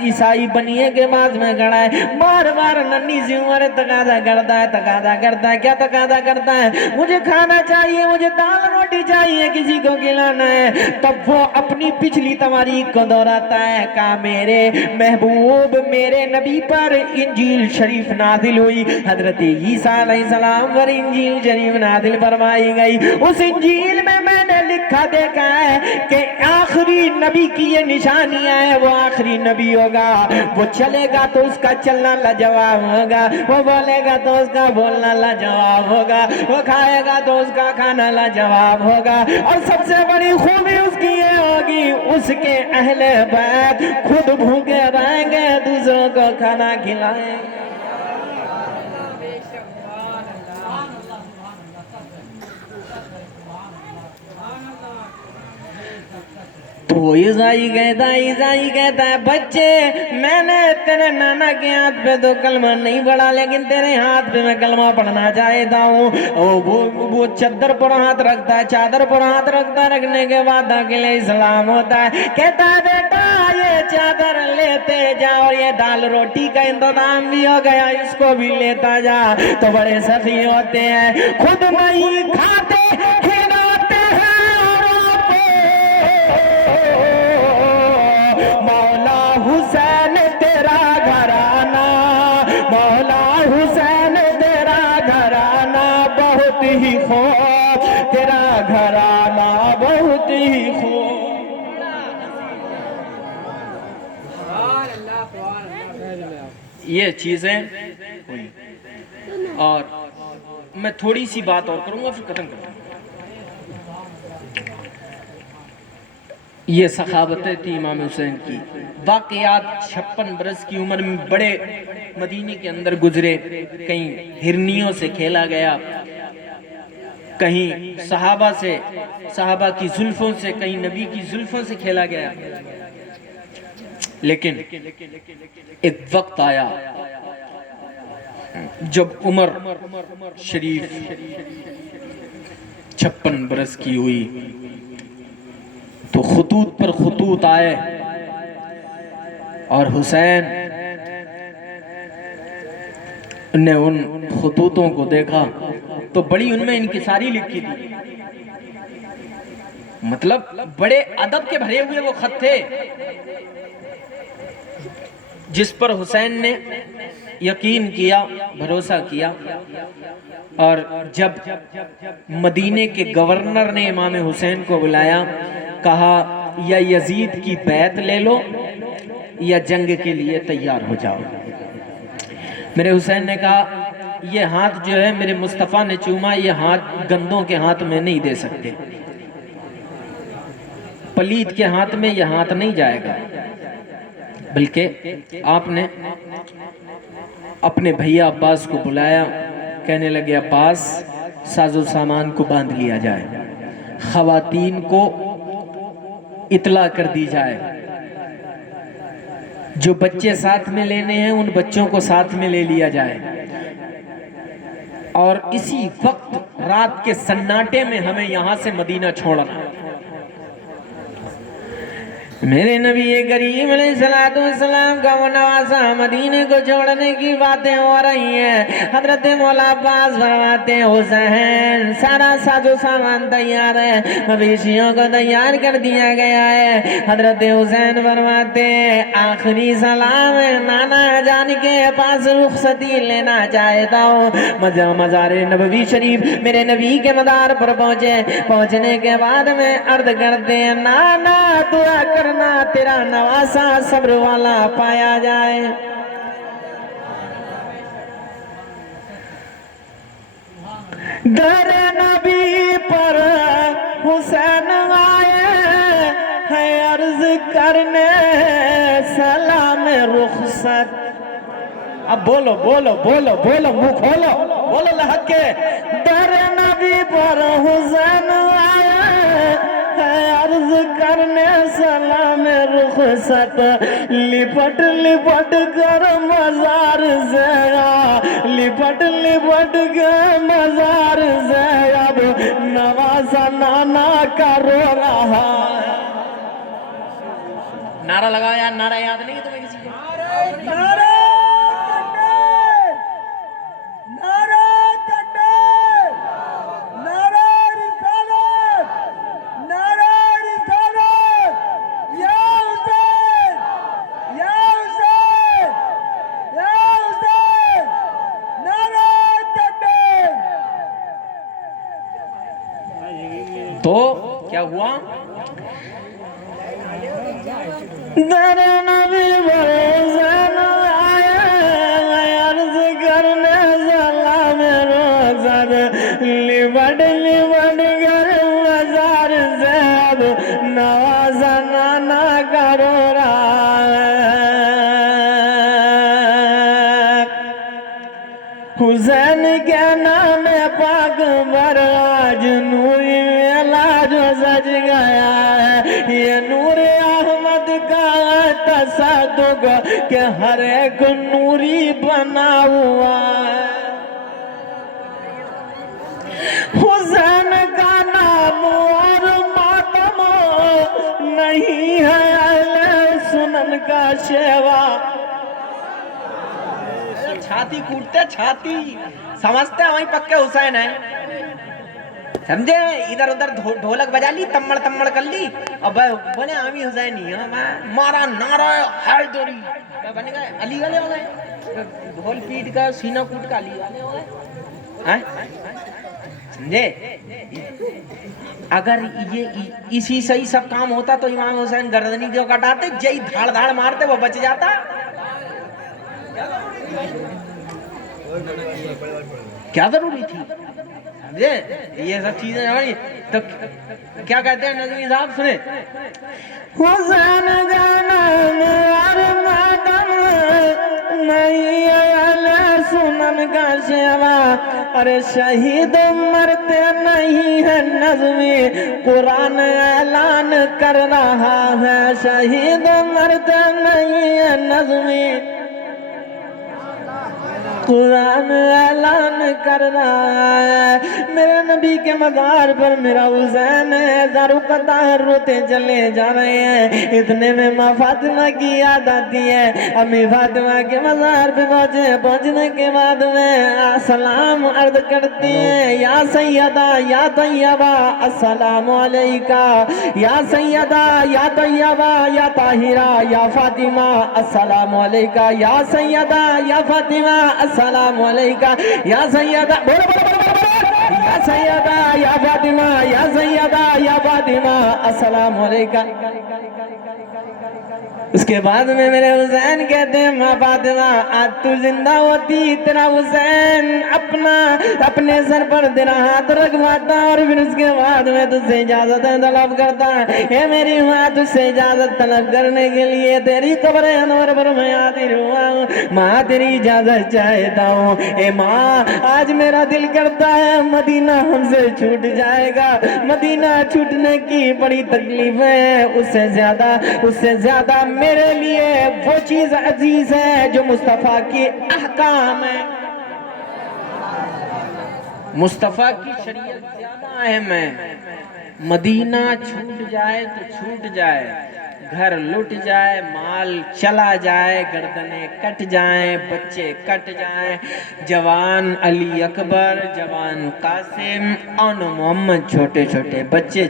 عیسائی بنیے کے بعد میں کھڑا ہے، بار بار ننھی سی عمر تقاضا کرتا ہے، کیا تقاضا کرتا ہے؟ مجھے کھانا چاہیے، مجھے دال روٹی چاہیے، کسی کو کھلانا ہے۔ تب وہ اپنی پچھلی تواریخ کو دہراتا ہے، کہا میرے محبوب میرے نبی پر انجیل شریف نازل ہوئی، حضرت عیسیٰ علیہ السلام پر انجیل شریف نازل فرمائی گئی، اس انجیل میں میں نے لکھا دیکھا ہے کہ آخری نبی کی یہ نشانیاں ہیں، وہ آخری نبی ہوگا، وہ چلے گا تو اس کا چلنا لاجواب ہوگا، وہ بولے گا تو اس کا بولنا لاجواب ہوگا، وہ کھائے گا تو اس کا کھانا لاجواب ہوگا، اور سب سے بڑی خوبی اس کی یہ ہوگی اس کے اہل بیت خود بھوکے رہیں گے، دوسروں کو کھانا کھلائیں گے۔ تو عیسائی کہتا ہے بچے میں نے تیرے نانا کے ہاتھ پہ تو کلمہ نہیں پڑھا، لیکن تیرے ہاتھ پہ میں کلمہ پڑھنا چاہتا ہوں۔ وہ چادر پر ہاتھ رکھتا ہے، رکھنے کے بعد داخل اسلام ہوتا ہے۔ کہتا ہے بیٹا یہ چادر لیتے جا، اور یہ دال روٹی کا انتظام بھی ہو گیا، اس کو بھی لیتا جا۔ تو بڑے سخی ہوتے ہیں، خود نہیں کھاتے کھلاتے ہیں مولا حسین تیرا گھرانہ، مولا حسین تیرا گھرانہ بہت ہی خوب، تیرا گھرانہ بہت ہی خوب۔ یہ چیزیں ہوئی، اور میں تھوڑی سی بات اور کروں گا پھر ختم کروں گا۔ یہ سخاوتیں تھی امام حسین کی، واقعات 56 برس کی عمر میں بڑے مدینے کے اندر گزرے، کہیں ہرنیوں سے کھیلا گیا، کہیں صحابہ کی زلفوں سے، کہیں نبی کی زلفوں سے کھیلا گیا، لیکن ایک وقت آیا جب عمر شریف 56 برس کی ہوئی تو خطوط پر خطوط آئے، اور حسین نے ان خطوطوں کو دیکھا تو بڑی ان میں انکساری لکھی تھی، مطلب بڑے ادب کے بھرے ہوئے وہ خط تھے، جس پر حسین نے یقین کیا، بھروسہ کیا، اور جب مدینے کے گورنر نے امام حسین کو بلایا، کہا یا یزید کی بیعت لے لو یا جنگ کے لیے تیار ہو جاؤ۔ میرے حسین نے کہا یہ ہاتھ جو ہے میرے مصطفیٰ نے چوما، یہ ہاتھ گندوں کے ہاتھ میں نہیں دے سکتے، پلید کے ہاتھ میں یہ ہاتھ نہیں جائے گا، بلکہ آپ نے اپنے بھیا عباس کو بلایا، کہنے لگے عباس ساز و سامان کو باندھ لیا جائے، خواتین کو اطلاع کر دی جائے، جو بچے ساتھ میں لینے ہیں ان بچوں کو ساتھ میں لے لیا جائے، اور اسی وقت رات کے سناٹے میں ہمیں یہاں سے مدینہ چھوڑنا۔ میرے نبی کریم علیہ السلام کا وہ نواسا مدینے کو چھوڑنے کی باتیں ہو رہی ہیں، حضرت مولا عباس فرماتے ہیں حسین سارا ساز و سامان تیار ہے، مویشیوں کو تیار کر دیا گیا ہے۔ حضرت حسین فرماتے ہیں آخری سلام ہے، نانا جان کے پاس رخصتی لینا چاہتا ہوں۔ مزار نبوی شریف میرے نبی کے مدار پر پہنچنے کے بعد میں عرض کرتے ہیں نانا دعا کر تیرا نواسا صبر والا پایا جائے۔ در نبی پر حسین آئے ہے عرض کرنے سلام رخصت۔ اب بولو بولو بولو بولو منہ کھولو بولو لحق کے، در نبی پر حسین آئے عرض کرنے سلام رخصت، لپٹ لپٹ کر مزار سے لپٹ لپٹ کر مزار سے اب نواسا نانا کا رو رہا۔ نعرہ لگاؤ یار، نعرہ یاد نہیں ہے تمہیں کسی کو؟ نعرہ تو کیا ہوا؟ در نبی پر حسین آئے عرض کرنے سلام رخصت، لپٹ لپٹ کر مزار سے اب نواسا نانا کا رو رہا ہے۔ حسین کے نام پاک پر آج نوری جو سج گیا ہے، یہ نور احمد کا تصدق کہ ہر ایک نوری بنا ہوا ہے۔ حسین کا نام اور ماتم نہیں ہے اہل سنن کا شیوا۔ چھاتی کوٹتے چھاتی سمجھتے ہیں وہیں پکے حسین ہیں، سمجھے؟ ادھر ادھر ڈھولک بجا لی، تمڑ تمڑ کر لی اور بولے آمی حسینی مارا نعرہ حیدری، بن گئے علی والے ہو گئے، ڈھول پیٹ کا سینہ کوٹ کا علی والے ہو گئے، سمجھے؟ اگر یہ اسی سے ہی سب کام ہوتا تو امام حسین گردنی جو کٹاتے جئی دھاڑ دھاڑ مارتے وہ بچ جاتا۔ کیا ضروری تھی؟ یہ سب چیزیں ہیں تو کیا کہتے ہیں نظمی صاحب سنیں، حسین کا نام اور ماتم نہیں اہل سنن کا شیوا، ارے شہید مرتے نہیں ہے نظمی قرآن اعلان کر رہا ہے، شہید مرتے نہیں ہے نظمی قرآن اعلان کر رہا ہے۔ میرے نبی کے مزار پر میرا حسین ہے، ذروقتہ روتے چلے جا رہے ہیں، اتنے میں ماں فاطمہ کی یاد آتی ہے۔ امی فاطمہ کے مزار پہ پہنچنے کے بعد میں سلام عرض کرتی ہیں، یا سیدہ یا طیبہ السلام علیکہ، یا سیدہ یا طیبہ یا طاہرہ یا فاطمہ السلام علیکہ، یا سیدہ یا فاطمہ السلام علیکہ، یا سیدہ یا سیدہ یا فاطمہ یا سیدہ یا فاطمہ السلام علیکم۔ اس کے بعد میں میرے حسین کہتے ہیں ماں فاطمہ آج تو زندہ ہوتی تیرا حسین اپنے سر پر تیرا ہاتھ رکھواتا اور پھر اس کے بعد میں تجھ سے اجازت طلب کرتا ہے میری ماں تجھ سے اجازت طلب کرنے کے لیے تیری قبر انور پر میں حاضر ہوا ہوں ماں تیری اجازت چاہتا ہوں اے ماں آج میرا دل کرتا ہے مدینہ ہم سے چھوٹ جائے گا مدینہ چھوٹنے کی بڑی تکلیف ہے اس سے زیادہ میرے لیے وہ چیز عزیز ہے جو مصطفیٰ کی احکام ہے مصطفیٰ کی شریعت زیادہ اہم ہے مدینہ چھوٹ جائے تو چھوٹ جائے گھر لٹ جائے مال چلا جائے گردنیں کٹ جائیں بچے کٹ جائیں جوان علی اکبر جوان قاسم اور محمد چھوٹے چھوٹے بچے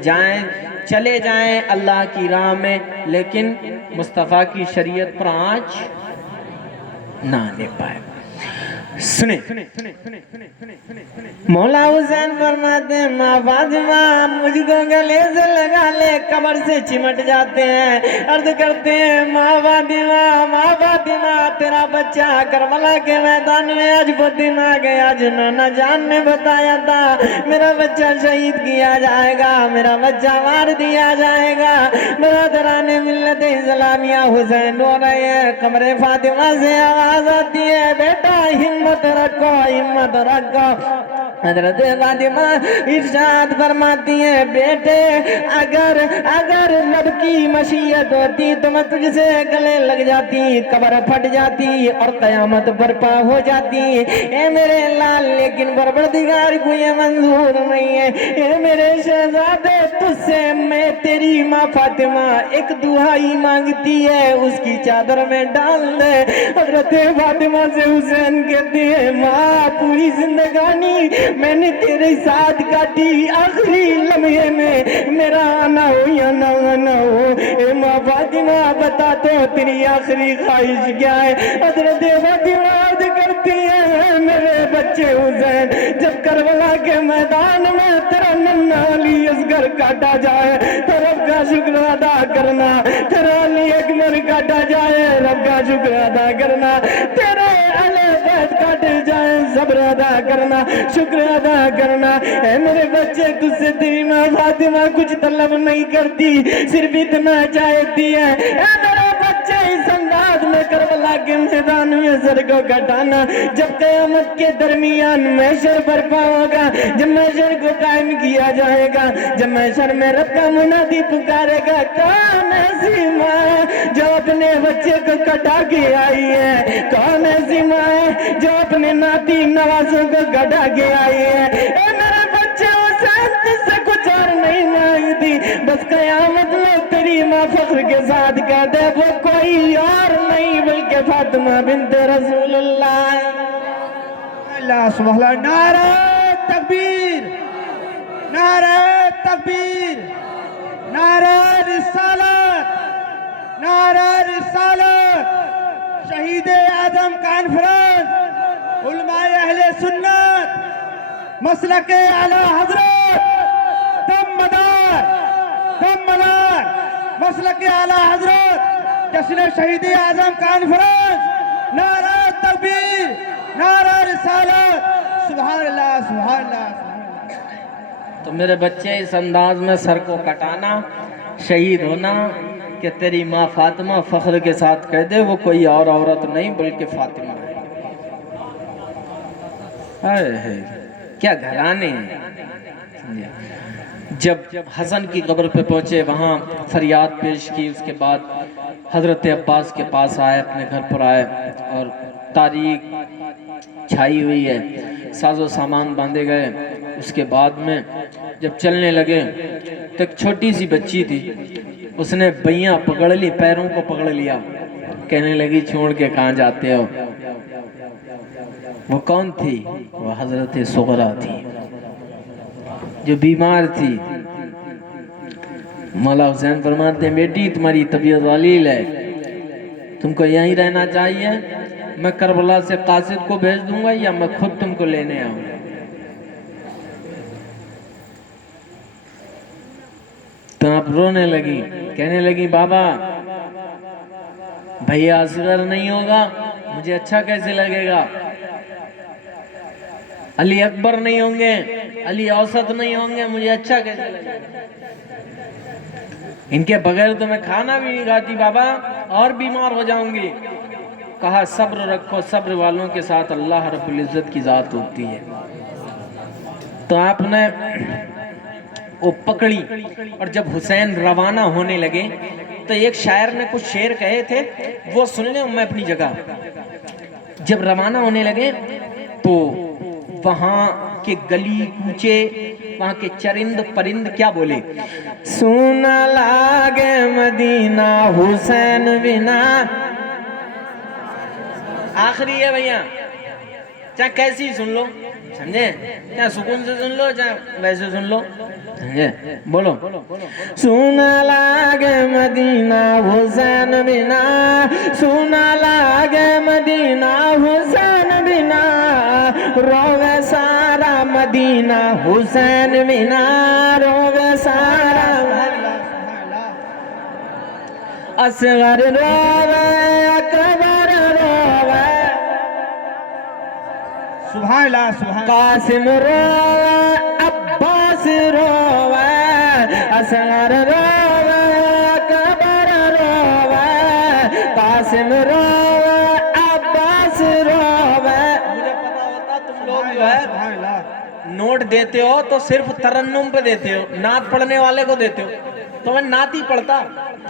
چلے جائیں اللہ کی راہ میں لیکن مصطفیٰ کی شریعت پر آنچ نہ آنے پائے سنیں مولا حسین فرماتے ہیں ماں فاطمہ مجھ کو گلے سے لگا لے قبر سے چمٹ جاتے ہیں عرض کرتے ہیں ماں فاطمہ تیرا بچہ کربلا کے میدان میں آج وہ دن آ گیا جو نانا جان نے بتایا تھا میرا بچہ شہید کیا جائے گا میرا بچہ مار دیا جائے گا برادران ملت اسلامیہ حسین رو رہے ہیں قبر فاطمہ سے آواز آتی ہے بیٹا ہمت رکھو حضرت فاطمہ ارشاد فرماتی ہیں بیٹے اگر رب کی مشیت ہوتی تو میں تجھ سے گلے لگ جاتی قبر پھٹ جاتی اور قیامت برپا ہو جاتی اے میرے لال لیکن پروردگار کو یہ منظور نہیں ہے اے میرے شہزادے تجھ سے میں تیری ماں فاطمہ ایک دعائی مانگتی ہے اس کی چادر میں ڈال دے حضرت فاطمہ سے حسین کہتے ہیں ماں پوری زندگانی میں نے تیرے ساتھ کاٹی آخری لمحے میں میرا آنا ہو یا نہ آنا ہو اے ماں فاطمہ بتا تو تیری آخری خواہش کیا ہے حضرت فاطمہ عرض کرتی ہے میرے بچے حسین جب کربلا کے میدان میں تیرا ننھا علی اصغر کاٹا جائے تو رب کا شکر ادا کرنا تیرا علی اکبر کاٹا جائے رب کا شکر ادا کرنا تیرے علی بیت کاٹے جائیں صبر ادا کرنا شکر ادا کرنا اے میرے بچے تجھ سے تیری ماں فاطمہ کچھ طلب نہیں کرتی صرف اتنا چاہتی ہے اے میرے بچے اس انداز میں کربلا کے میدان میں سر کو کٹانا جب قیامت کے درمیان محشر برپا ہوگا جب محشر کو قائم کیا جائے گا جب محشر میں رب کا منادی پکارے گا کون ایسی ماں جو اپنے بچے کو کٹا کے آئی ہے کون ایسی ماں ہے جو اپنے ناتی نوازوں کو کٹا کے آئی ہے اے میرے بچے حسین جس سے کچھ اور نہیں مانگتی بس قیامت میں تیری ماں فخر کے ساتھ کہہ دے وہ کوئی اور نہیں بلکہ فاطمہ بنت رسول اللہ اللہ سبحان اللہ نعرہ تکبیر نعرہ تکبیر نعرہ رسالت نعرہ رسالت شہید اعظم کانفرنس علماء اہل سنت مسلک اعلی حضرت دم مدار مسلک اعلی حضرت جشن شہید اعظم کانفرنس نعرہ تکبیر نعرہ رسالت سبحان اللہ سبحان اللہ تو میرے بچے اس انداز میں سر کو کٹانا شہید ہونا کہ تیری ماں فاطمہ فخر کے ساتھ کہہ دے وہ کوئی اور عورت نہیں بلکہ فاطمہ ہے کیا گھرانے ہیں جب حسن کی قبر پہ پہنچے وہاں فریاد پیش کی اس کے بعد حضرت عباس کے پاس آئے اپنے گھر پر آئے اور تاریخ چھائی ہوئی ہے ساز و سامان باندھے گئے اس کے بعد میں جب چلنے لگے تو ایک چھوٹی سی بچی تھی اس نے بیاں پکڑ لی پیروں کو پکڑ لیا کہنے لگی چھوڑ کے کہاں جاتے ہو وہ کون تھی وہ حضرت صغرا تھی جو بیمار تھی مولا حسین فرماتے ہیں بیٹی تمہاری طبیعت ذلیل ہے تم کو یہیں رہنا چاہیے میں کربلا سے قاصد کو بھیج دوں گا یا میں خود تم کو لینے آؤں تو آپ رونے لگی، کہنے لگی بابا بھیا اصغر نہیں ہوگا مجھے اچھا کیسے لگے گا، علی اکبر نہیں ہوں گے، علی اوسط نہیں ہوں گے، مجھے اچھا کیسے لگے گا، ان کے بغیر تو میں کھانا بھی نہیں کھاتی بابا اور بیمار ہو جاؤں گی۔ کہا صبر رکھو، صبر والوں کے ساتھ اللہ رب العزت کی ذات ہوتی ہے۔ تو آپ نے وہ پکڑی، اور جب حسین روانہ ہونے لگے تو ایک شاعر نے کچھ شعر کہے تھے وہ سن لیں میں اپنی جگہ۔ جب روانہ ہونے لگے تو وہاں کے گلی کوچے، وہاں کے چرند پرند کیا بولے، سونا لاگے مدینہ حسین بنا۔ آخری ہے بھیا، چاہے کیسی سن لو، سمجھے، چاہے سکون سے سن لو چاہے ویسے سن لو، سمجھے، بولو سونا لاگے مدینہ حسین بنا، سونا لاگے مدینہ حسین بنا، روے سارا مدینہ حسین بنا، روے سارا اصغر روے اکبر روے، سبحان اللہ سبحان اللہ۔ قاسم روے عباس روے، اصغر روے اکبر روے، قاسم روے عباس روے۔ مجھے پتا ہوتا تم لوگ جو ہے سبحان اللہ۔ نوٹ دیتے ہو تو صرف ترنم پہ دیتے ہو، نعت پڑھنے والے کو دیتے ہو، تو میں نعت ہی پڑھتا،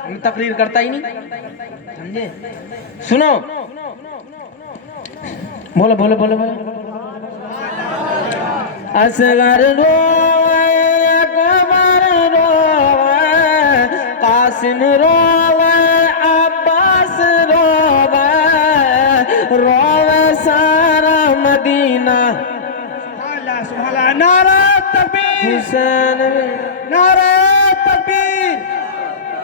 میں تقریر کرتا ہی نہیں، سمجھے، سنو، بولو بولو بولو بولو، اصغر روے اکبر روے، قاسم روے عباس روے، روے سارا مدینہ سبحان اللہ سبحان اللہ۔ نعرہ تکبیر، حسین نعرہ تکبیر،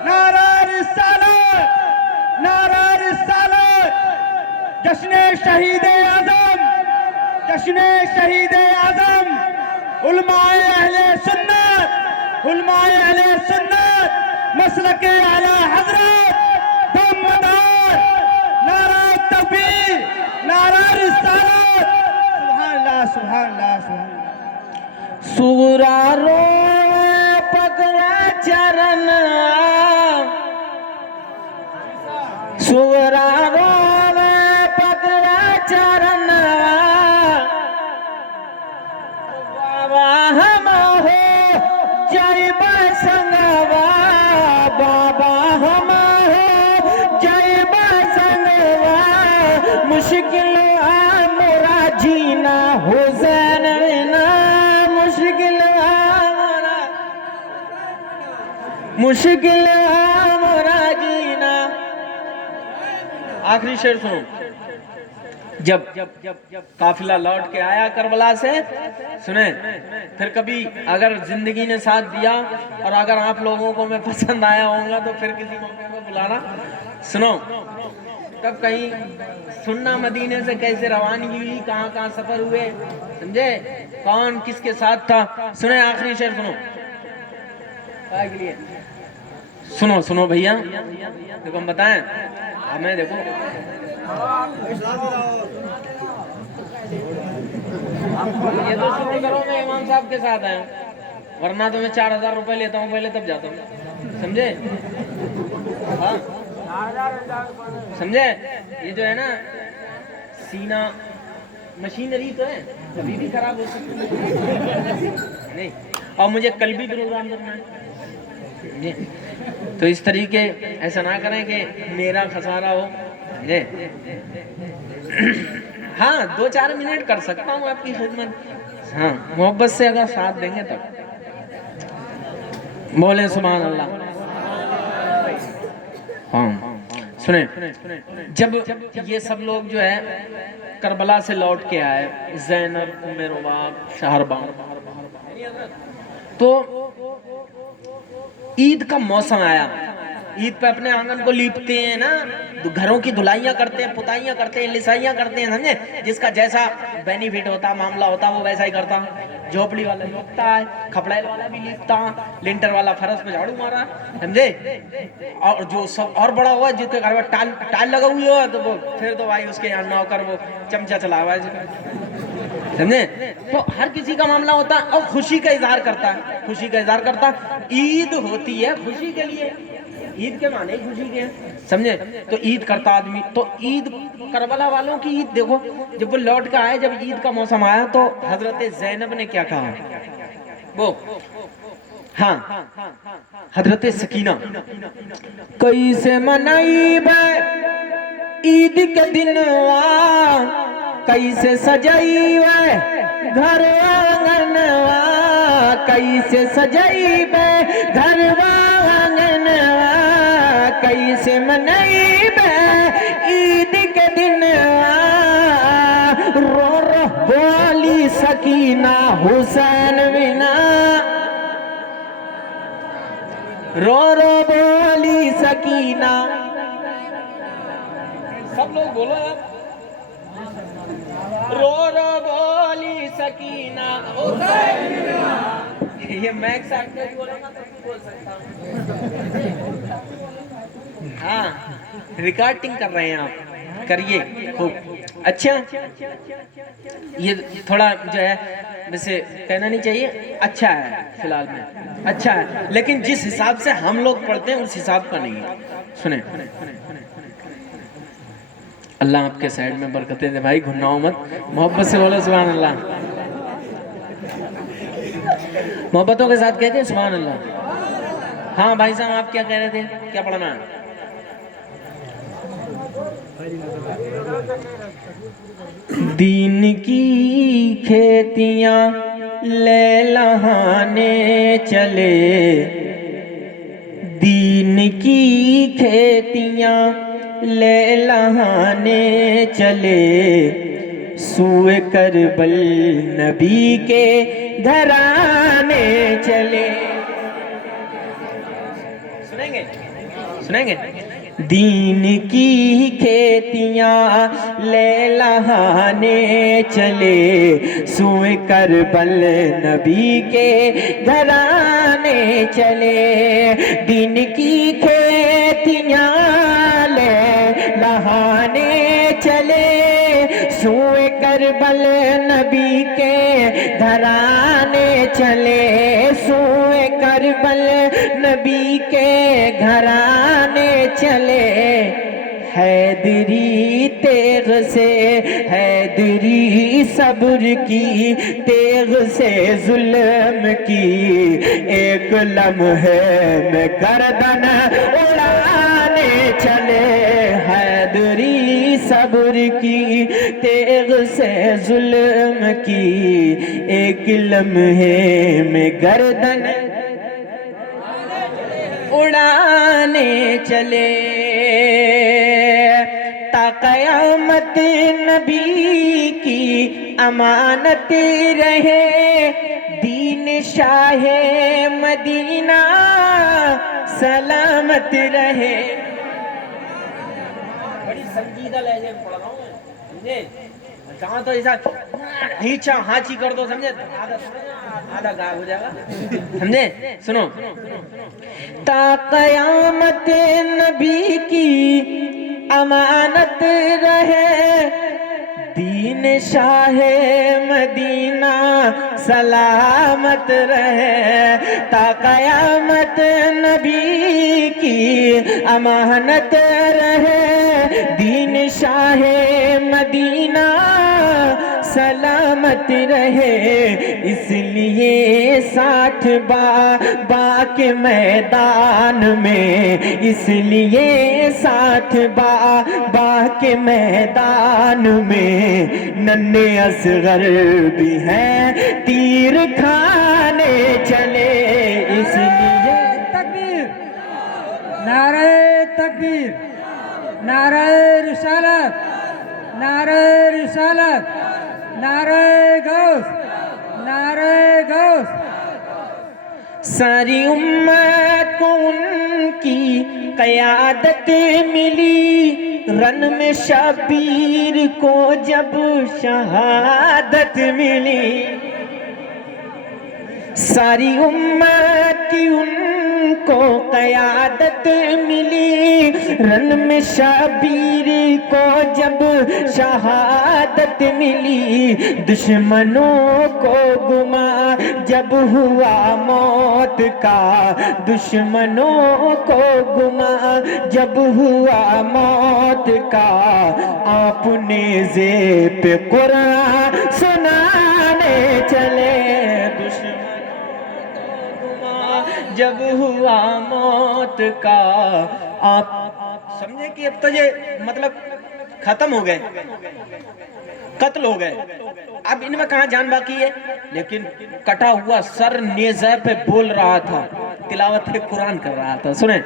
نعرہ رسالت، نعرہ رسالت۔ جشن شہید اعظم، جشن شہید اعظم، علماء اہل سنت، علماء اہل سنت، مسلک اعلی حضرت، دمدار، نعرہ تکبیر، نعرہ رسالت۔ سبحان اللہ سبحان اللہ سبحان اللہ۔ سورا روے پکڑا چرن، سورا روے پکڑا چرن، بابا ہم ہو جائے بسنگوا، بابا ہم ہو جائے بسنگوا، مشکل ہمارا جینا حسین بنا، مشکل ہمارا، مشکل ہمارا جینا۔ آخری شعر سنو، جب قافلہ لوٹ کے آیا کربلا سے، سنیں، پھر کبھی اگر زندگی نے ساتھ دیا اور اگر آپ لوگوں کو میں پسند آیا ہوں گا تو پھر کسی موقع پہ بلانا، سنو، تب کہیں سننا مدینے سے کیسے روانگی ہوئی، کہاں کہاں سفر ہوئے، سمجھے، کون کس کے ساتھ تھا، سنیں آخری شعر سنو، سنو سنو بھیا، دیکھو ہم بتائیں، ہمیں دیکھو یہ تو شروع کرو میں امام صاحب کے ساتھ آیا ہوں، ورنہ تو میں 4000 روپے لیتا ہوں پہلے تب جاتا ہوں، سمجھے، ہاں سمجھے، یہ جو ہے نا سینہ مشینری تو ہے، کبھی بھی خراب ہو سکتی ہے نہیں، اور مجھے کل بھی پروگرام کرنا ہے جی، تو اس طریقے ایسا نہ کریں کہ میرا خسارہ ہو جی، ہاں 2-4 منٹ کر سکتا ہوں آپ کی خدمت، ہاں محبت سے اگر ساتھ دیں گے تب، بولے سبحان اللہ۔ ہاں سنیں، جب یہ سب لوگ جو ہے کربلا سے لوٹ کے آئے، زینب، ام رواب، شہربان، تو عید کا موسم آیا، عید پہ اپنے آنگن کو لیپتے ہیں نا, گھروں کی دھلائیاں کرتے ہیں, پتائیاں کرتے ہیں, لسائیاں کرتے ہیں, سمجھے, جس کا جیسا بینیفٹ ہوتا, معاملہ ہوتا, وہ ویسا ہی کرتا. جھوپڑی والا لیپتا ہے, کھپڑیل والا بھی لیپتا, لنٹر والا فرش پہ جھاڑو مارا, سمجھے, اور جو سب اور بڑا ہوا جس کے گھر میں ٹائل لگا ہوئی ہوا تو وہ پھر تو بھائی اس کے یہاں نوکر وہ چمچہ چلا ہوا ہے, سمجھے. تو ہر کسی کا معاملہ ہوتا ہے اور خوشی کا اظہار کرتا ہے, خوشی کا اظہار کرتا. عید ہوتی ہے خوشی کے لیے, عید کے معنی خوشی کے ہیں, سمجھے. تو عید کرتا آدمی. تو عید کربلا والوں کی عید دیکھو, جب وہ لوٹ کے آئے, جب عید کا موسم آیا تو حضرت زینب نے کیا کہا, وہ ہاں حضرت سکینہ, کیسے منائی بے عید کے دن, کیسے سجائی وے گھر آنگنوا, کیسے سجائی بے گھر آنگنوا, کیسے منائی بے عید کے دن, رو رو بولی سکینہ حسین بنا, رو رو بولی سکینہ. سب لوگ بولو یار, رو رو بولی سکینہ حسین بنا. یہ میک ساتھ میں بولو نا تو بول سکتا ہوں. ہاں ریکارڈنگ کر رہے ہیں آپ, کریے خوب. اچھا یہ تھوڑا جو ہے ویسے کہنا نہیں چاہیے, اچھا ہے فی الحال میں, اچھا ہے, لیکن جس حساب سے ہم لوگ پڑھتے ہیں اس حساب کا نہیں ہے. سنیں, اللہ آپ کے سائڈ میں برکتیں دے بھائی, گھناؤ مت, محبت سے بولو سبحان اللہ, محبتوں کے ساتھ کہتے ہیں سبحان اللہ. ہاں بھائی صاحب آپ کیا کہہ رہے تھے, کیا پڑھنا ہے؟ دین کی کھیتیاں لے لہانے چلے, دین کی کھیتیاں لے لہانے چلے, سوئے کربل نبی کے گھرانے چلے. سنیں گے, سنیں گے. دین کی کھیتیاں لے لہانے چلے, سوئے کربل نبی کے گھرانے چلے, دین کی کھیتیاں لے لہانے چلے, سوئے کربل نبی کے گھرانے چلے, سوئے کربل نبی کے گھرانے چلے. حیدری تیغ سے, حیدری صبر کی تیغ سے ظلم کی, ایک لمحے میں گردن اڑانے چلے. حیدری صبر کی تیغ سے ظلم کی, ایک لمحے میں گردن اڑانے چلے. تا قیامت نبی کی امانت رہے, دین شاہ مدینہ سلامت رہے. بڑی سنجیدہ لہجے میں پڑھ رہا ہوں میں, سمجھے, کہاں تو ایسا ہیچا ہانچی کر دو, سمجھے, آدھا گاہ ہو جائے گا, سمجھے. سنو, تا قیامت نبی کی امانت رہے, دین شاہ مدینہ سلامت رہے. تا قیامت نبی کی امانت رہے, دین شاہ مدینہ سلامت رہے. اس لیے 60 با کے میدان میں, اس لیے 60 با کے میدان میں, ننھے اصغر بھی ہیں تیر کھانے چلے. اس لیے تکبیر, نعرہ تکبیر, نعرہ رسالت, نعرہ رسالت, نعرہ غوث, نعرہ غوث. ساری امت کو ان کی قیادت ملی، رن میں شبیر کو جب شہادت ملی، ساری امت کی ان کو قیادت ملی، رن میں شبیر کو جب شہادت ملی، دشمنوں کو گما جب ہوا موت کا، دشمنوں کو گما جب ہوا موت کا، آپ نے زیب قرآن سنانے چلے، جب ہوا موت کا، آپ سمجھے کہ اب تو یہ مطلب ختم ہو گئے، قتل ہو گئے، اب ان میں کہاں جان باقی ہے، لیکن کٹا ہوا سر نیزہ پہ بول رہا تھا، تلاوت قرآن کر رہا تھا. سنیں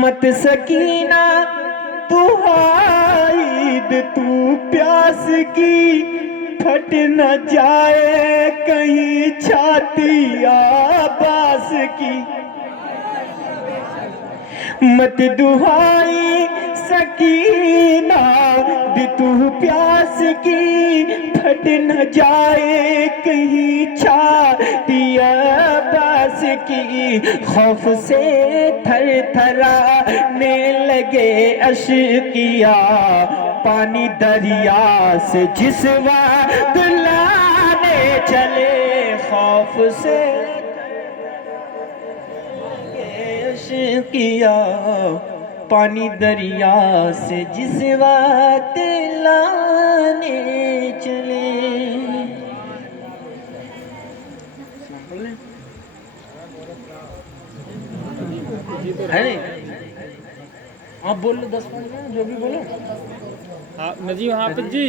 مت سکینہ تو عید تو پیاس کی، پھٹ نہ جائے کہیں چھاتی عباس کی، مت دہائی سکینہ دی تو پیاس کی، پھٹ نہ جائے کہیں چھاتی عباس کی، خوف سے تھر تھرانے لگے اشقیاء، پانی دریا سے جس وقت لانے چلے، خوف سے اشقیاء، پانی دریا سے جس وقت لانے چلے. ہے نہیں آپ بول لو 10 منٹ میں جو بھی بولو. نجیب حافظ جی